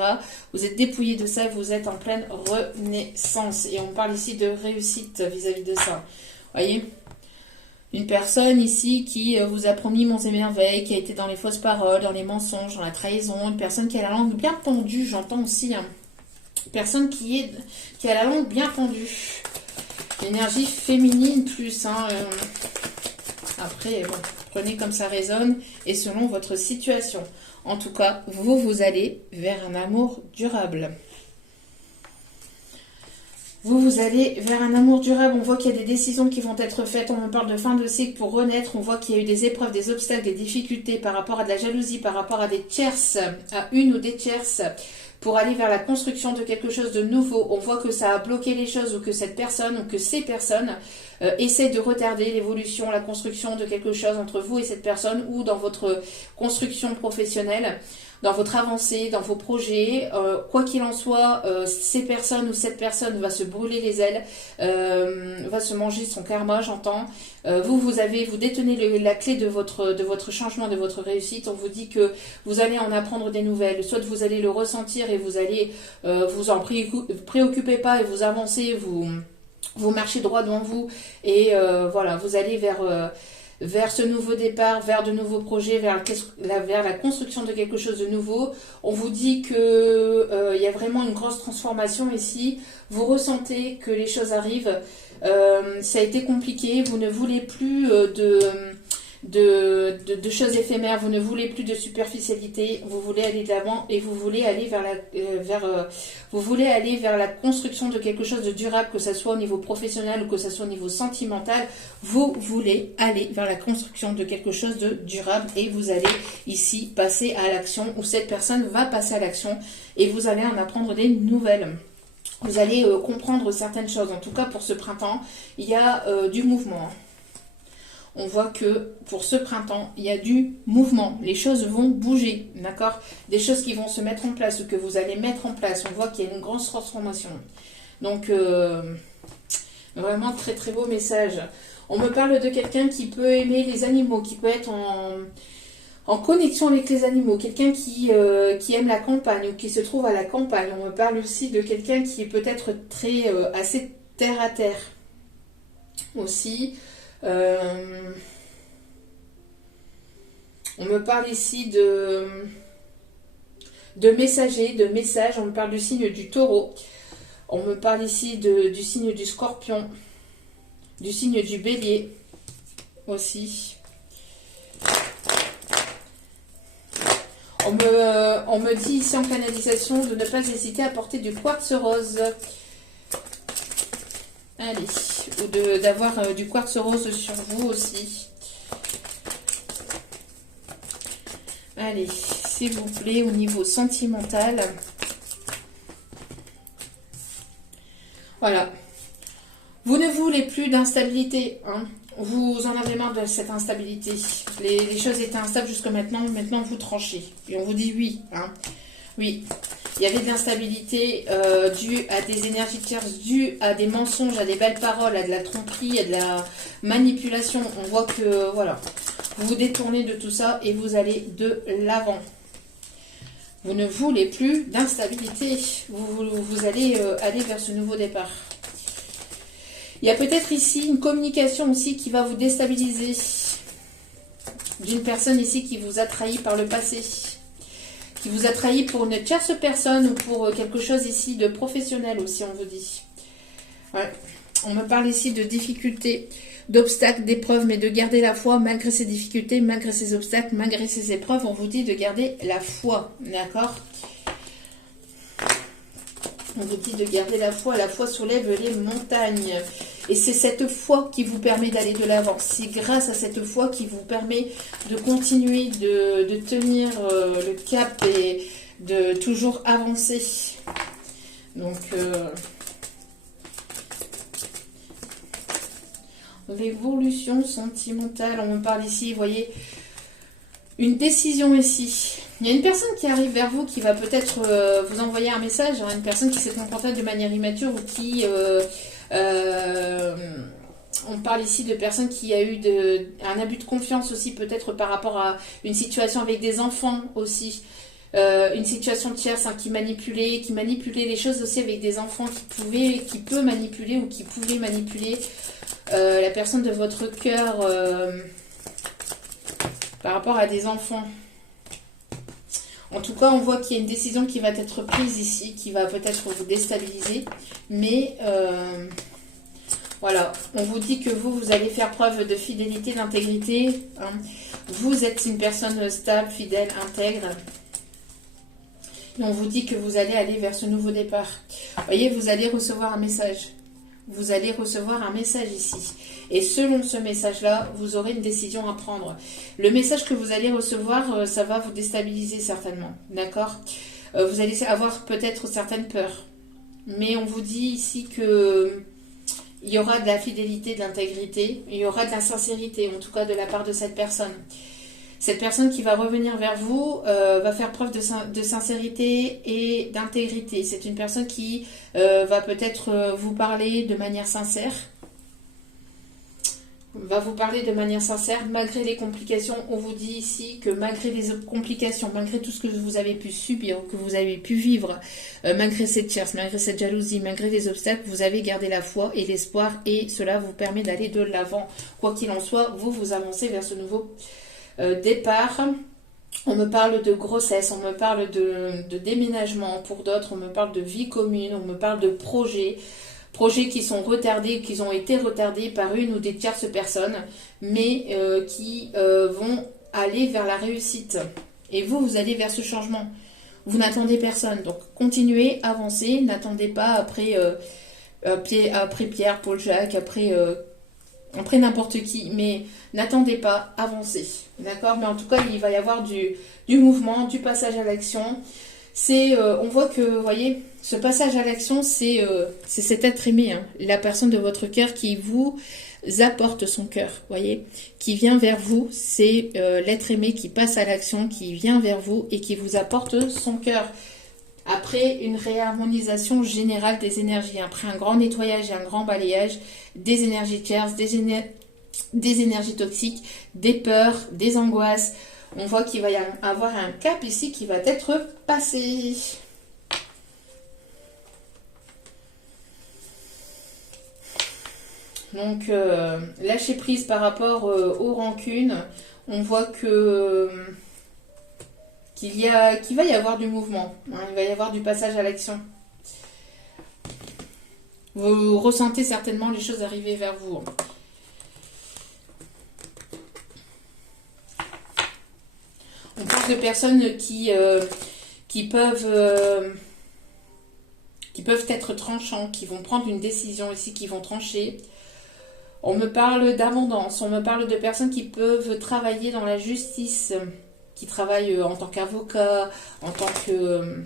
Vous êtes dépouillé de ça, vous êtes en pleine renaissance. Et on parle ici de réussite vis-à-vis de ça. Voyez ? Une personne ici qui vous a promis monts et merveilles, qui a été dans les fausses paroles, dans les mensonges, dans la trahison. Une personne qui a la langue bien pendue, j'entends aussi. Hein. Une personne qui a la langue bien pendue. Énergie féminine plus. Hein, après, bon, prenez comme ça résonne et selon votre situation. En tout cas, vous allez vers un amour durable. Vous allez vers un amour durable. On voit qu'il y a des décisions qui vont être faites. On me parle de fin de cycle pour renaître. On voit qu'il y a eu des épreuves, des obstacles, des difficultés par rapport à de la jalousie, par rapport à des tierces, à une ou des tierces, pour aller vers la construction de quelque chose de nouveau. On voit que ça a bloqué les choses ou que cette personne ou que ces personnes essaient de retarder l'évolution, la construction de quelque chose entre vous et cette personne ou dans votre construction professionnelle, dans votre avancée, dans vos projets. Quoi qu'il en soit, ces personnes ou cette personne va se brûler les ailes, va se manger son karma, j'entends. Vous détenez la clé de votre changement, de votre réussite. On vous dit que vous allez en apprendre des nouvelles. Soit vous allez le ressentir et vous allez vous en préoccupez pas et vous avancez, vous marchez droit devant vous et voilà, vous allez vers ce nouveau départ, vers de nouveaux projets, vers la construction de quelque chose de nouveau. On vous dit que y a vraiment une grosse transformation ici. Vous ressentez que les choses arrivent. Ça a été compliqué. Vous ne voulez plus de choses éphémères. Vous ne voulez plus de superficialité. Vous voulez aller de l'avant et vous voulez aller vers la construction de quelque chose de durable, que ce soit au niveau professionnel ou que ce soit au niveau sentimental. Vous voulez aller vers la construction de quelque chose de durable et vous allez ici passer à l'action, ou cette personne va passer à l'action et vous allez en apprendre des nouvelles. Vous allez comprendre certaines choses. En tout cas, pour ce printemps, il y a du mouvement. On voit que pour ce printemps, il y a du mouvement. Les choses vont bouger, d'accord? Des choses qui vont se mettre en place ou que vous allez mettre en place. On voit qu'il y a une grande transformation. Donc, vraiment très très beau message. On me parle de quelqu'un qui peut aimer les animaux, qui peut être en connexion avec les animaux. Quelqu'un qui aime la campagne ou qui se trouve à la campagne. On me parle aussi de quelqu'un qui est peut-être assez terre à terre aussi. On me parle ici de messagers, de messages. On me parle du signe du taureau. On me parle ici du signe du scorpion, du signe du bélier aussi. On me dit ici en canalisation de ne pas hésiter à porter du quartz rose. Allez, ou d'avoir du quartz rose sur vous aussi. Allez, s'il vous plaît, au niveau sentimental. Voilà. Vous ne voulez plus d'instabilité, hein. Vous en avez marre de cette instabilité. Les choses étaient instables jusqu'à maintenant. Maintenant, vous tranchez. Et on vous dit oui, hein. Oui. Il y avait de l'instabilité due à des énergies tierces, due à des mensonges, à des belles paroles, à de la tromperie, à de la manipulation. On voit que, voilà, vous vous détournez de tout ça et vous allez de l'avant. Vous ne voulez plus d'instabilité. Vous allez aller vers ce nouveau départ. Il y a peut-être ici une communication aussi qui va vous déstabiliser. D'une personne ici qui vous a trahi par le passé. Qui vous a trahi pour une tierce personne ou pour quelque chose ici de professionnel aussi, on vous dit. Ouais. On me parle ici de difficultés, d'obstacles, d'épreuves, mais de garder la foi malgré ces difficultés, malgré ces obstacles, malgré ces épreuves. On vous dit de garder la foi, d'accord? On vous dit de garder la foi soulève les montagnes. Et c'est cette foi qui vous permet d'aller de l'avant. C'est grâce à cette foi qui vous permet de continuer, de tenir le cap et de toujours avancer. Donc, l'évolution sentimentale, on me parle ici, vous voyez, une décision ici. Il y a une personne qui arrive vers vous qui va peut-être vous envoyer un message, hein, une personne qui s'est comportée de manière immature ou qui On parle ici de personnes qui a eu un abus de confiance aussi, peut-être par rapport à une situation avec des enfants aussi. Une situation tierce hein, qui manipulait les choses aussi avec des enfants qui peut manipuler ou qui pouvait manipuler la personne de votre cœur par rapport à des enfants. En tout cas, on voit qu'il y a une décision qui va être prise ici, qui va peut-être vous déstabiliser. Mais voilà, on vous dit que vous allez faire preuve de fidélité, d'intégrité. Hein. Vous êtes une personne stable, fidèle, intègre. Et on vous dit que vous allez aller vers ce nouveau départ. Vous voyez, vous allez recevoir un message. Vous allez recevoir un message ici. Et selon ce message-là, vous aurez une décision à prendre. Le message que vous allez recevoir, ça va vous déstabiliser certainement. D'accord ? Vous allez avoir peut-être certaines peurs. Mais on vous dit ici que il y aura de la fidélité, de l'intégrité. Il y aura de la sincérité, en tout cas de la part de cette personne. Cette personne qui va revenir vers vous va faire preuve de sincérité et d'intégrité. C'est une personne qui va peut-être vous parler de manière sincère. Malgré les complications. On vous dit ici que malgré les complications, malgré tout ce que vous avez pu subir, que vous avez pu vivre, malgré cette tierce, malgré cette jalousie, malgré les obstacles, vous avez gardé la foi et l'espoir et cela vous permet d'aller de l'avant. Quoi qu'il en soit, vous avancez vers ce nouveau départ. On me parle de grossesse, on me parle de déménagement pour d'autres, on me parle de vie commune, on me parle de projets qui sont retardés, qui ont été retardés par une ou des tierces personnes, mais qui vont aller vers la réussite. Et vous allez vers ce changement. Vous n'attendez personne, donc continuez, avancez, n'attendez pas après Pierre, Paul, Jacques, après n'importe qui, mais n'attendez pas, avancez, d'accord? Mais en tout cas, il va y avoir du mouvement, du passage à l'action. On voit que, vous voyez, ce passage à l'action, c'est cet être aimé, hein, la personne de votre cœur qui vous apporte son cœur, voyez, qui vient vers vous, c'est l'être aimé qui passe à l'action, qui vient vers vous et qui vous apporte son cœur. Après une réharmonisation générale des énergies, après un grand nettoyage et un grand balayage des énergies tierces, des énergies toxiques, des peurs, des angoisses, on voit qu'il va y avoir un cap ici qui va être passé. Donc, lâcher prise par rapport aux rancunes, on voit qu'il va y avoir du mouvement, hein, il va y avoir du passage à l'action. Vous ressentez certainement les choses arriver vers vous. On parle de personnes qui peuvent être tranchants, qui vont prendre une décision ici, qui vont trancher. On me parle d'abondance, on me parle de personnes qui peuvent travailler dans la justice, qui travaillent en tant qu'avocat, en tant que...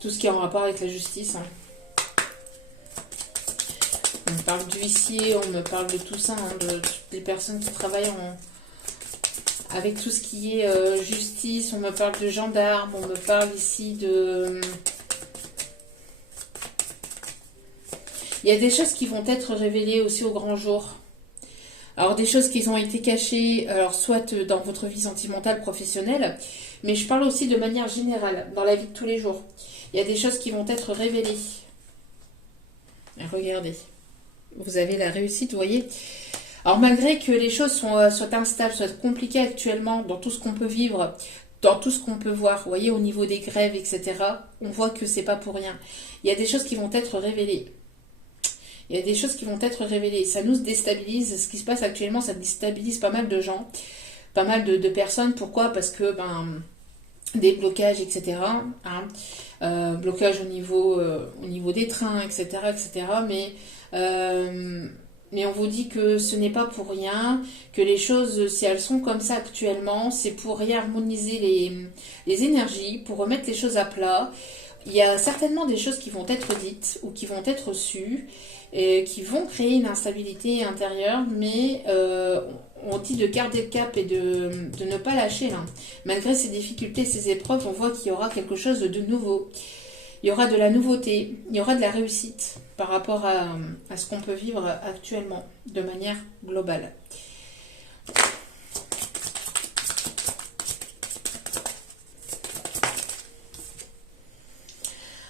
tout ce qui est en rapport avec la justice. Hein. On me parle d'huissier, on me parle de tout ça, hein, de toutes les personnes qui travaillent avec tout ce qui est justice. On me parle de gendarmes, on me parle ici de... Il y a des choses qui vont être révélées aussi au grand jour. Alors des choses qui ont été cachées, alors soit dans votre vie sentimentale, professionnelle, mais je parle aussi de manière générale, dans la vie de tous les jours. Il y a des choses qui vont être révélées. Et regardez, vous avez la réussite, vous voyez. Alors malgré que les choses soient instables, soient compliquées actuellement dans tout ce qu'on peut vivre, dans tout ce qu'on peut voir, vous voyez, au niveau des grèves, etc., on voit que c'est pas pour rien. Il y a des choses qui vont être révélées. Il y a des choses qui vont être révélées. Ça nous déstabilise. Ce qui se passe actuellement, ça déstabilise pas mal de gens, pas mal de personnes. Pourquoi? Parce que des blocages, etc. Hein, blocage au niveau des trains, etc. etc. Mais on vous dit que ce n'est pas pour rien, que les choses, si elles sont comme ça actuellement, c'est pour réharmoniser les énergies, pour remettre les choses à plat. Il y a certainement des choses qui vont être dites ou qui vont être sues et qui vont créer une instabilité intérieure, mais on dit de garder le cap et de ne pas lâcher. Là. Malgré ces difficultés, ces épreuves, on voit qu'il y aura quelque chose de nouveau. Il y aura de la nouveauté, il y aura de la réussite par rapport à ce qu'on peut vivre actuellement de manière globale.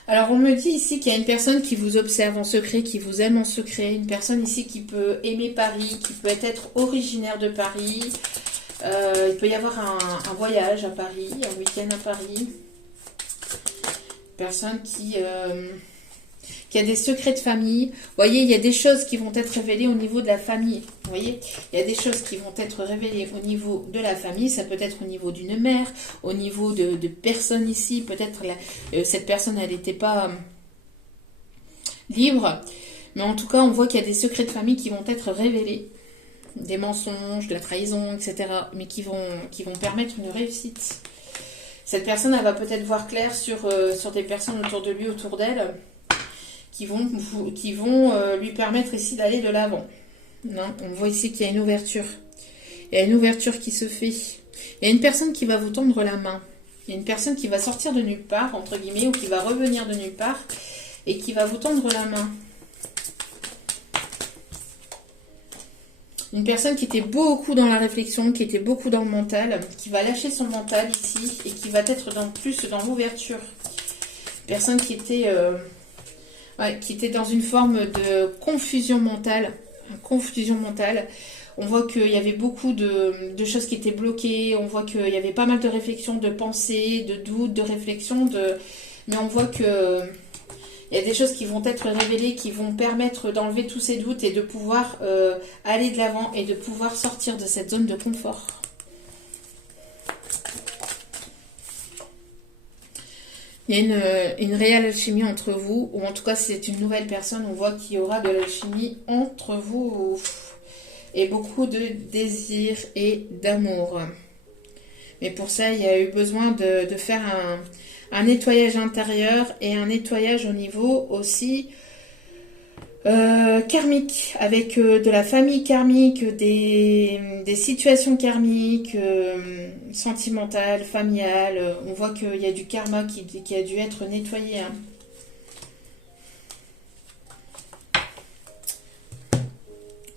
Alors on me dit ici qu'il y a une personne qui vous observe en secret, qui vous aime en secret, une personne ici qui peut aimer Paris, qui peut être originaire de Paris. Il peut y avoir un voyage à Paris, un week-end à Paris. Personne qui a des secrets de famille. Vous voyez, il y a des choses qui vont être révélées au niveau de la famille. Vous voyez, il y a des choses qui vont être révélées au niveau de la famille. Ça peut être au niveau d'une mère, au niveau de personnes ici. Peut-être cette personne, elle n'était pas libre. Mais en tout cas, on voit qu'il y a des secrets de famille qui vont être révélés. Des mensonges, de la trahison, etc. Mais qui vont permettre une réussite. Cette personne, elle va peut-être voir clair sur des personnes autour de lui, autour d'elle, qui vont lui permettre ici d'aller de l'avant. Non, on voit ici qu'il y a une ouverture. Il y a une ouverture qui se fait. Il y a une personne qui va vous tendre la main. Il y a une personne qui va sortir de nulle part, entre guillemets, ou qui va revenir de nulle part, et qui va vous tendre la main. Une personne qui était beaucoup dans la réflexion, qui était beaucoup dans le mental, qui va lâcher son mental ici, et qui va être plus dans l'ouverture. Une personne qui était dans une forme de confusion mentale. On voit qu'il y avait beaucoup de choses qui étaient bloquées. On voit qu'il y avait pas mal de réflexions, de pensées, de doutes, de réflexions. Mais on voit que il y a des choses qui vont être révélées, qui vont permettre d'enlever tous ces doutes et de pouvoir aller de l'avant et de pouvoir sortir de cette zone de confort. Il y a une réelle alchimie entre vous, ou en tout cas c'est une nouvelle personne, on voit qu'il y aura de l'alchimie entre vous, et beaucoup de désir et d'amour. Mais pour ça, il y a eu besoin de faire un nettoyage intérieur et un nettoyage au niveau aussi karmique, avec de la famille karmique, des situations karmiques, sentimentales, familiales. On voit qu'il y a du karma qui a dû être nettoyé. Hein.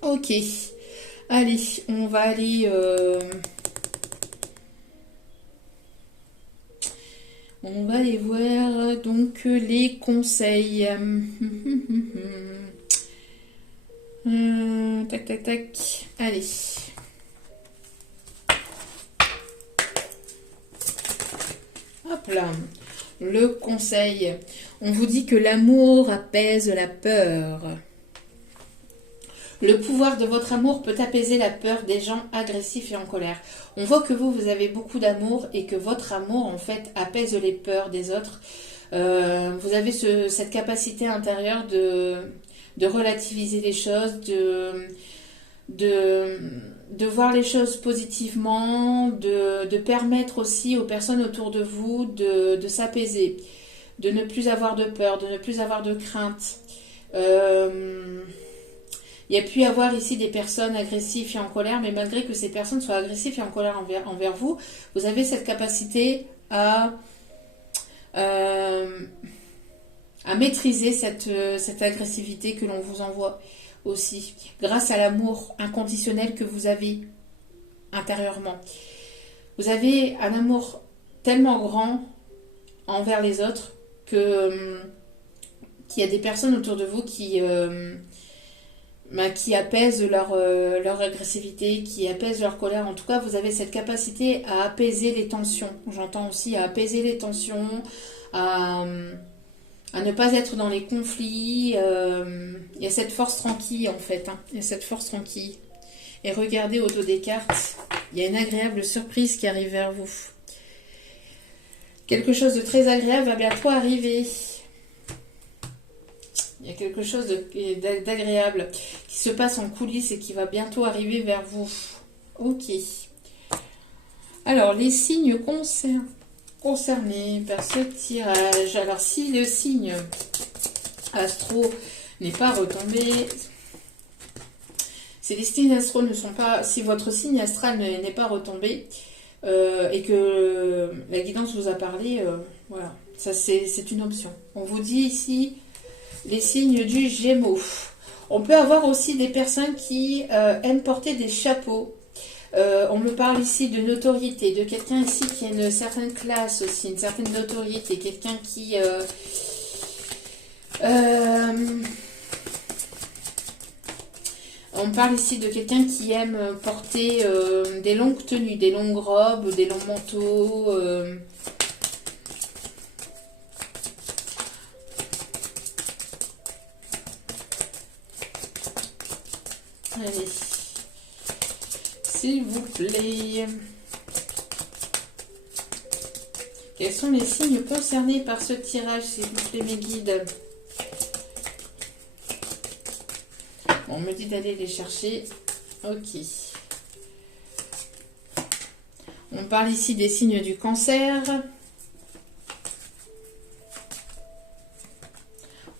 Ok. Allez, on va aller... On va aller voir donc les conseils. Tac, tac, tac. Allez. Hop là. Le conseil. On vous dit que l'amour apaise la peur. Le pouvoir de votre amour peut apaiser la peur des gens agressifs et en colère. On voit que vous avez beaucoup d'amour et que votre amour, en fait, apaise les peurs des autres. Vous avez cette capacité intérieure de relativiser les choses, de voir les choses positivement, de permettre aussi aux personnes autour de vous de s'apaiser, de ne plus avoir de peur, de ne plus avoir de crainte. Il y a pu y avoir ici des personnes agressives et en colère, mais malgré que ces personnes soient agressives et en colère envers vous, vous avez cette capacité à maîtriser cette agressivité que l'on vous envoie aussi, grâce à l'amour inconditionnel que vous avez intérieurement. Vous avez un amour tellement grand envers les autres qu'il y a des personnes autour de vous qui apaisent leur agressivité, qui apaisent leur colère. En tout cas, vous avez cette capacité à apaiser les tensions. J'entends aussi à apaiser les tensions, à ne pas être dans les conflits. Il y a cette force tranquille, en fait. Il y a cette force tranquille. Et regardez au dos des cartes, il y a une agréable surprise qui arrive vers vous. Quelque chose de très agréable va bientôt arriver. Il y a quelque chose d'agréable qui se passe en coulisses et qui va bientôt arriver vers vous. Ok. Alors, les signes concernés par ce tirage. Alors, si le signe astro n'est pas retombé, si les signes astro ne sont pas... Si votre signe astral n'est pas retombé et que la guidance vous a parlé, voilà. Ça, c'est une option. On vous dit ici les signes du Gémeaux. On peut avoir aussi des personnes qui aiment porter des chapeaux. On me parle ici de notoriété, de quelqu'un ici qui a une certaine classe aussi, une certaine notoriété, quelqu'un qui... on parle ici de quelqu'un qui aime porter des longues tenues, des longues robes, des longs manteaux. Allez, s'il vous plaît. Quels sont les signes concernés par ce tirage, s'il vous plaît, mes guides? On me dit d'aller les chercher. Ok. On parle ici des signes du Cancer.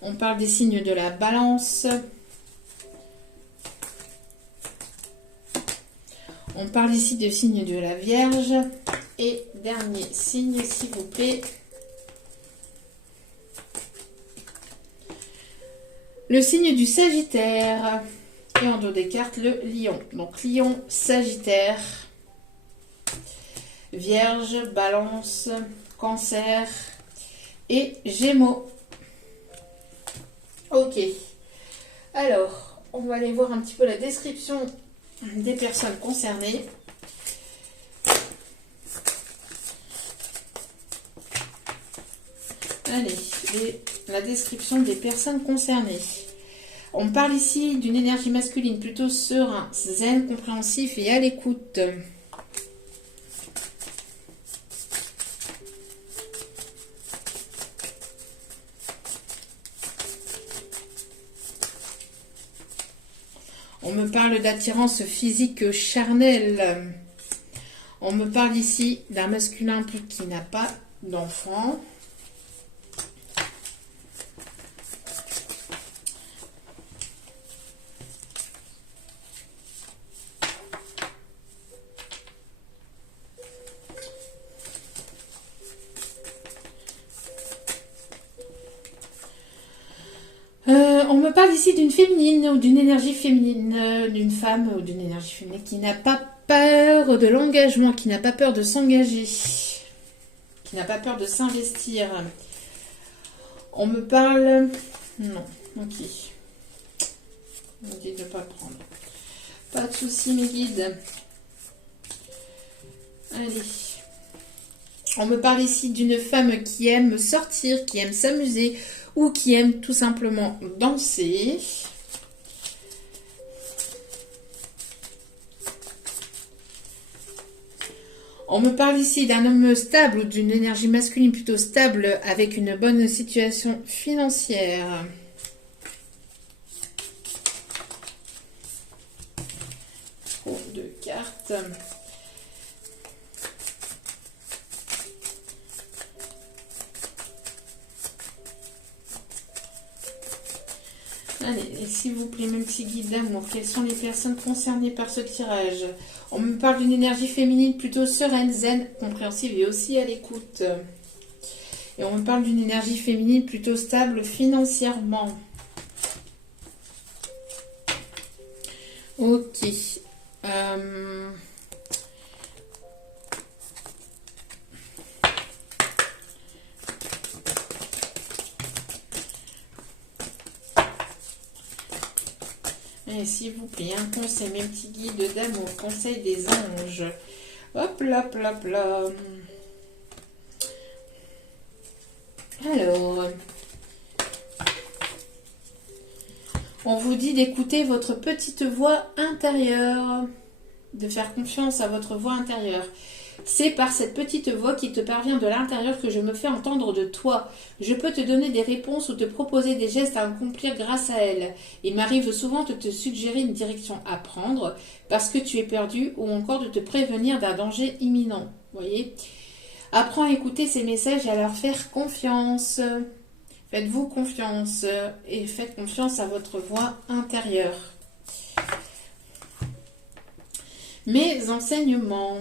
On parle des signes de la Balance. On parle ici des signes de la Vierge. Et dernier signe, s'il vous plaît. Le signe du Sagittaire. Et en dos des cartes, le Lion. Donc Lion, Sagittaire, Vierge, Balance, Cancer et Gémeaux. Ok. Alors, on va aller voir un petit peu la description des personnes concernées. Allez, la description des personnes concernées. On parle ici d'une énergie masculine plutôt serein, zen, compréhensif et à l'écoute. On me parle d'attirance physique charnelle. On me parle ici d'un masculin qui n'a pas d'enfant. On me parle ici d'une féminine ou d'une énergie féminine, d'une femme ou d'une énergie féminine qui n'a pas peur de l'engagement, qui n'a pas peur de s'engager, qui n'a pas peur de s'investir. On me parle... Non, ok. On me dit de ne pas prendre. Pas de soucis, mes guides. Allez. On me parle ici d'une femme qui aime sortir, qui aime s'amuser ou qui aime tout simplement danser. On me parle ici d'un homme stable ou d'une énergie masculine plutôt stable avec une bonne situation financière. Trop de cartes. Allez, et s'il vous plaît, mes petits guides d'amour, quelles sont les personnes concernées par ce tirage? On me parle d'une énergie féminine plutôt sereine, zen, compréhensive et aussi à l'écoute. Et on me parle d'une énergie féminine plutôt stable financièrement. Ok. Et s'il vous plaît, un conseil, mes petits guides d'amour, conseil des anges. Hop là, hop là, hop là. Alors, on vous dit d'écouter votre petite voix intérieure, de faire confiance à votre voix intérieure. C'est par cette petite voix qui te parvient de l'intérieur que je me fais entendre de toi. Je peux te donner des réponses ou te proposer des gestes à accomplir grâce à elle. Il m'arrive souvent de te suggérer une direction à prendre parce que tu es perdu ou encore de te prévenir d'un danger imminent. Voyez ? Apprends à écouter ces messages et à leur faire confiance. Faites-vous confiance et faites confiance à votre voix intérieure. Mes enseignements.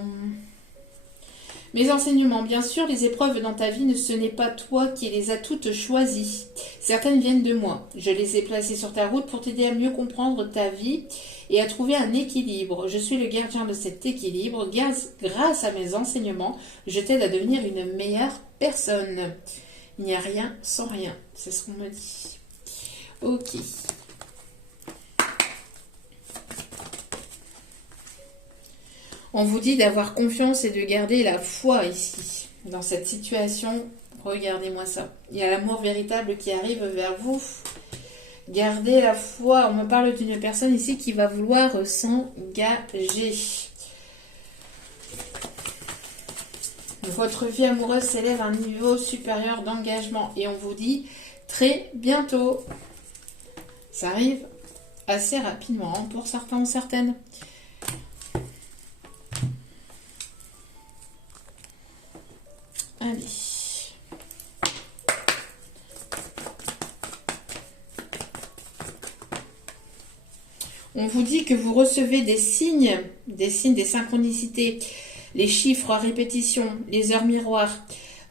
Mes enseignements, bien sûr, les épreuves dans ta vie, ce n'est pas toi qui les as toutes choisies. Certaines viennent de moi. Je les ai placées sur ta route pour t'aider à mieux comprendre ta vie et à trouver un équilibre. Je suis le gardien de cet équilibre. Grâce à mes enseignements, je t'aide à devenir une meilleure personne. Il n'y a rien sans rien. C'est ce qu'on me dit. Ok. On vous dit d'avoir confiance et de garder la foi ici. Dans cette situation, regardez-moi ça. Il y a l'amour véritable qui arrive vers vous. Gardez la foi. On me parle d'une personne ici qui va vouloir s'engager. Votre vie amoureuse s'élève à un niveau supérieur d'engagement. Et on vous dit très bientôt. Ça arrive assez rapidement hein, pour certains ou certaines. Allez. On vous dit que vous recevez des signes, des synchronicités, les chiffres à répétition, les heures miroirs,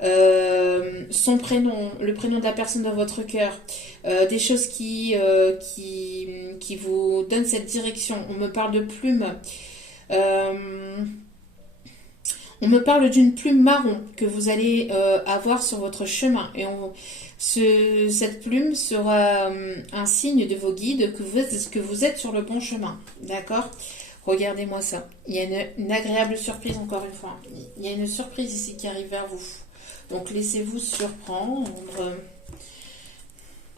son prénom, le prénom de la personne dans votre cœur, des choses qui vous donnent cette direction. On me parle de plumes. On me parle d'une plume marron que vous allez avoir sur votre chemin. Et cette plume sera un signe de vos guides que vous êtes sur le bon chemin. D'accord ? Regardez-moi ça. Il y a une agréable surprise encore une fois. Il y a une surprise ici qui arrive vers vous. Donc laissez-vous surprendre.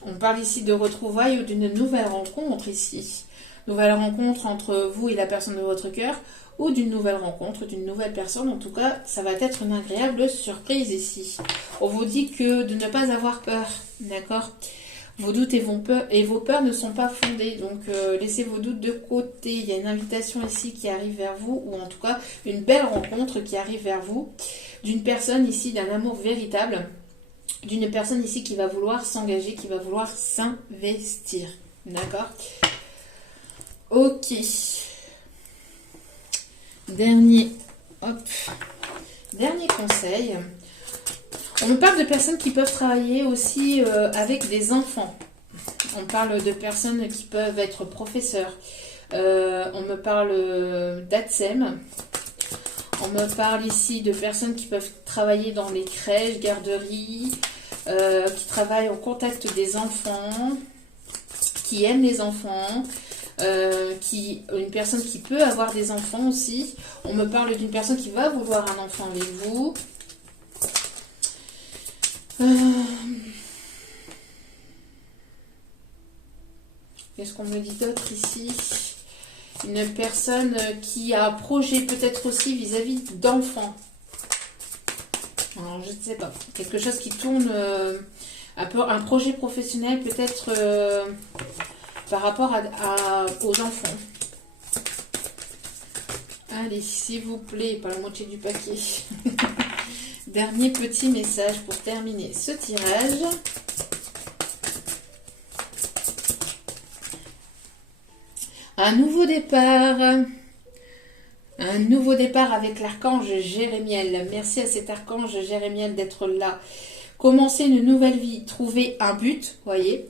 On parle ici de retrouvailles ou d'une nouvelle rencontre ici. Nouvelle rencontre entre vous et la personne de votre cœur. Ou d'une nouvelle rencontre, d'une nouvelle personne. En tout cas, ça va être une agréable surprise ici. On vous dit que de ne pas avoir peur, d'accord ? Vos doutes et vos peurs ne sont pas fondés, donc laissez vos doutes de côté. Il y a une invitation ici qui arrive vers vous, ou en tout cas une belle rencontre qui arrive vers vous, d'une personne ici, d'un amour véritable, d'une personne ici qui va vouloir s'engager, qui va vouloir s'investir, d'accord ? Ok. Dernier conseil. On me parle de personnes qui peuvent travailler aussi avec des enfants. On parle de personnes qui peuvent être professeurs. On me parle d'ATSEM. On me parle ici de personnes qui peuvent travailler dans les crèches, garderies, qui travaillent au contact des enfants, qui aiment les enfants. Une personne qui peut avoir des enfants aussi. On me parle d'une personne qui va vouloir un enfant avec vous. Qu'est-ce qu'on me dit d'autre ici? Une personne qui a un projet peut-être aussi vis-à-vis d'enfants. Alors, je ne sais pas. Quelque chose qui tourne un projet professionnel peut-être par rapport aux enfants. Allez, s'il vous plaît, pas la moitié du paquet. Dernier petit message pour terminer ce tirage. Un nouveau départ. Un nouveau départ avec l'archange Jérémiel. Merci à cet archange Jérémiel d'être là. Commencer une nouvelle vie, trouver un but, voyez.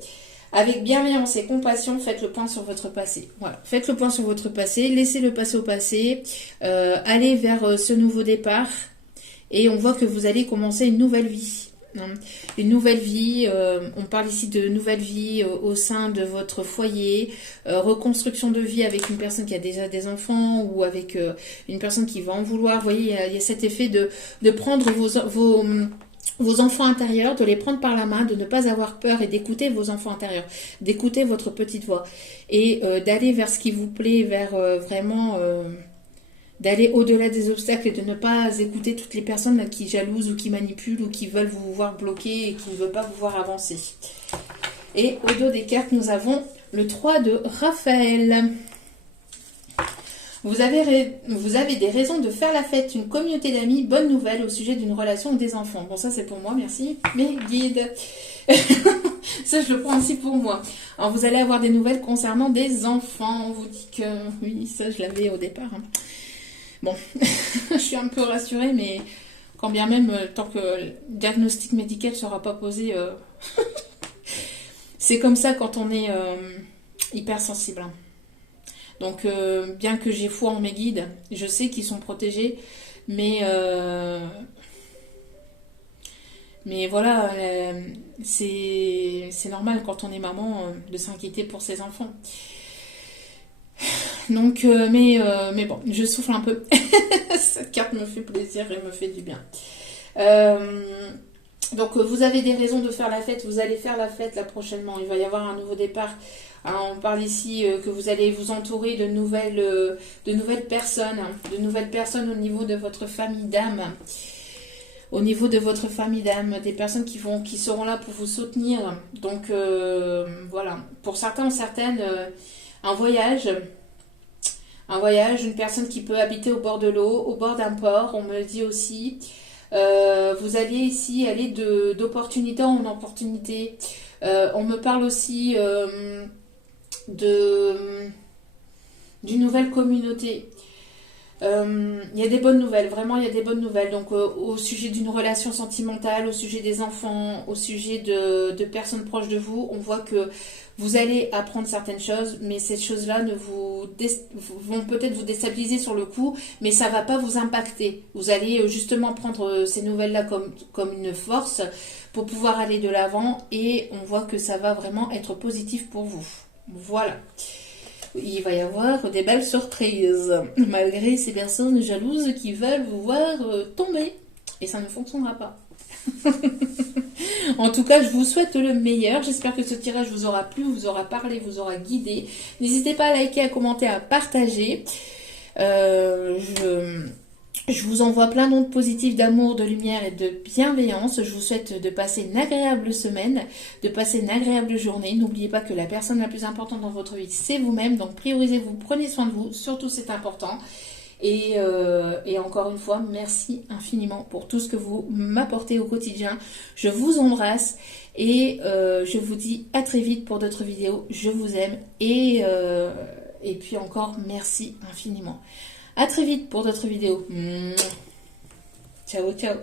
Avec bienveillance et compassion, faites le point sur votre passé. Voilà, faites le point sur votre passé, laissez le passé au passé, allez vers ce nouveau départ et on voit que vous allez commencer une nouvelle vie. Une nouvelle vie, on parle ici de nouvelle vie au sein de votre foyer, reconstruction de vie avec une personne qui a déjà des enfants ou avec une personne qui va en vouloir. Vous voyez, il y a cet effet de prendre vos enfants intérieurs, de les prendre par la main, de ne pas avoir peur et d'écouter vos enfants intérieurs, d'écouter votre petite voix et d'aller vers ce qui vous plaît, vers vraiment d'aller au-delà des obstacles et de ne pas écouter toutes les personnes qui jalousent ou qui manipulent ou qui veulent vous voir bloquer et qui ne veulent pas vous voir avancer. Et au dos des cartes, nous avons le 3 de Raphaël. Vous avez des raisons de faire la fête, une communauté d'amis, bonne nouvelle au sujet d'une relation ou des enfants. Bon, ça c'est pour moi, merci. Mes guides. Ça, je le prends aussi pour moi. Alors, vous allez avoir des nouvelles concernant des enfants. On vous dit que... Oui, ça, je l'avais au départ. Hein. Bon, je suis un peu rassurée, mais Quand bien même, tant que le diagnostic médical ne sera pas posé, c'est comme ça quand on est hypersensible. Hein. Donc, bien que j'ai foi en mes guides, je sais qu'ils sont protégés, mais voilà, c'est normal quand on est maman de s'inquiéter pour ses enfants. Donc, mais bon, je souffle un peu. Cette carte me fait plaisir et me fait du bien. Donc, vous avez des raisons de faire la fête. Vous allez faire la fête là prochainement. Il va y avoir un nouveau départ. Alors, on parle ici que vous allez vous entourer de nouvelles personnes. De nouvelles personnes au niveau de votre famille d'âme. Au niveau de votre famille d'âme, des personnes qui seront là pour vous soutenir. Donc, voilà. Pour certains ou certaines, un voyage, une personne qui peut habiter au bord de l'eau, au bord d'un port, on me le dit aussi. Vous allez ici aller d'opportunité en opportunité. On me parle aussi d'une nouvelle communauté. Il y a des bonnes nouvelles, vraiment il y a des bonnes nouvelles. Donc au sujet d'une relation sentimentale, au sujet des enfants, au sujet de personnes proches de vous, on voit que vous allez apprendre certaines choses, mais ces choses-là vont peut-être vous déstabiliser sur le coup, mais ça ne va pas vous impacter. Vous allez justement prendre ces nouvelles-là comme une force pour pouvoir aller de l'avant, et on voit que ça va vraiment être positif pour vous. Voilà. Il va y avoir des belles surprises, malgré ces personnes jalouses qui veulent vous voir tomber. Et ça ne fonctionnera pas. En tout cas, je vous souhaite le meilleur. J'espère que ce tirage vous aura plu, vous aura parlé, vous aura guidé. N'hésitez pas à liker, à commenter, à partager. Je vous envoie plein d'ondes positives d'amour, de lumière et de bienveillance. Je vous souhaite de passer une agréable semaine, de passer une agréable journée. N'oubliez pas que la personne la plus importante dans votre vie, c'est vous-même. Donc priorisez-vous, prenez soin de vous. Surtout, c'est important. Et encore une fois, merci infiniment pour tout ce que vous m'apportez au quotidien. Je vous embrasse et je vous dis à très vite pour d'autres vidéos. Je vous aime et puis encore merci infiniment. À très vite pour d'autres vidéos. Ciao, ciao.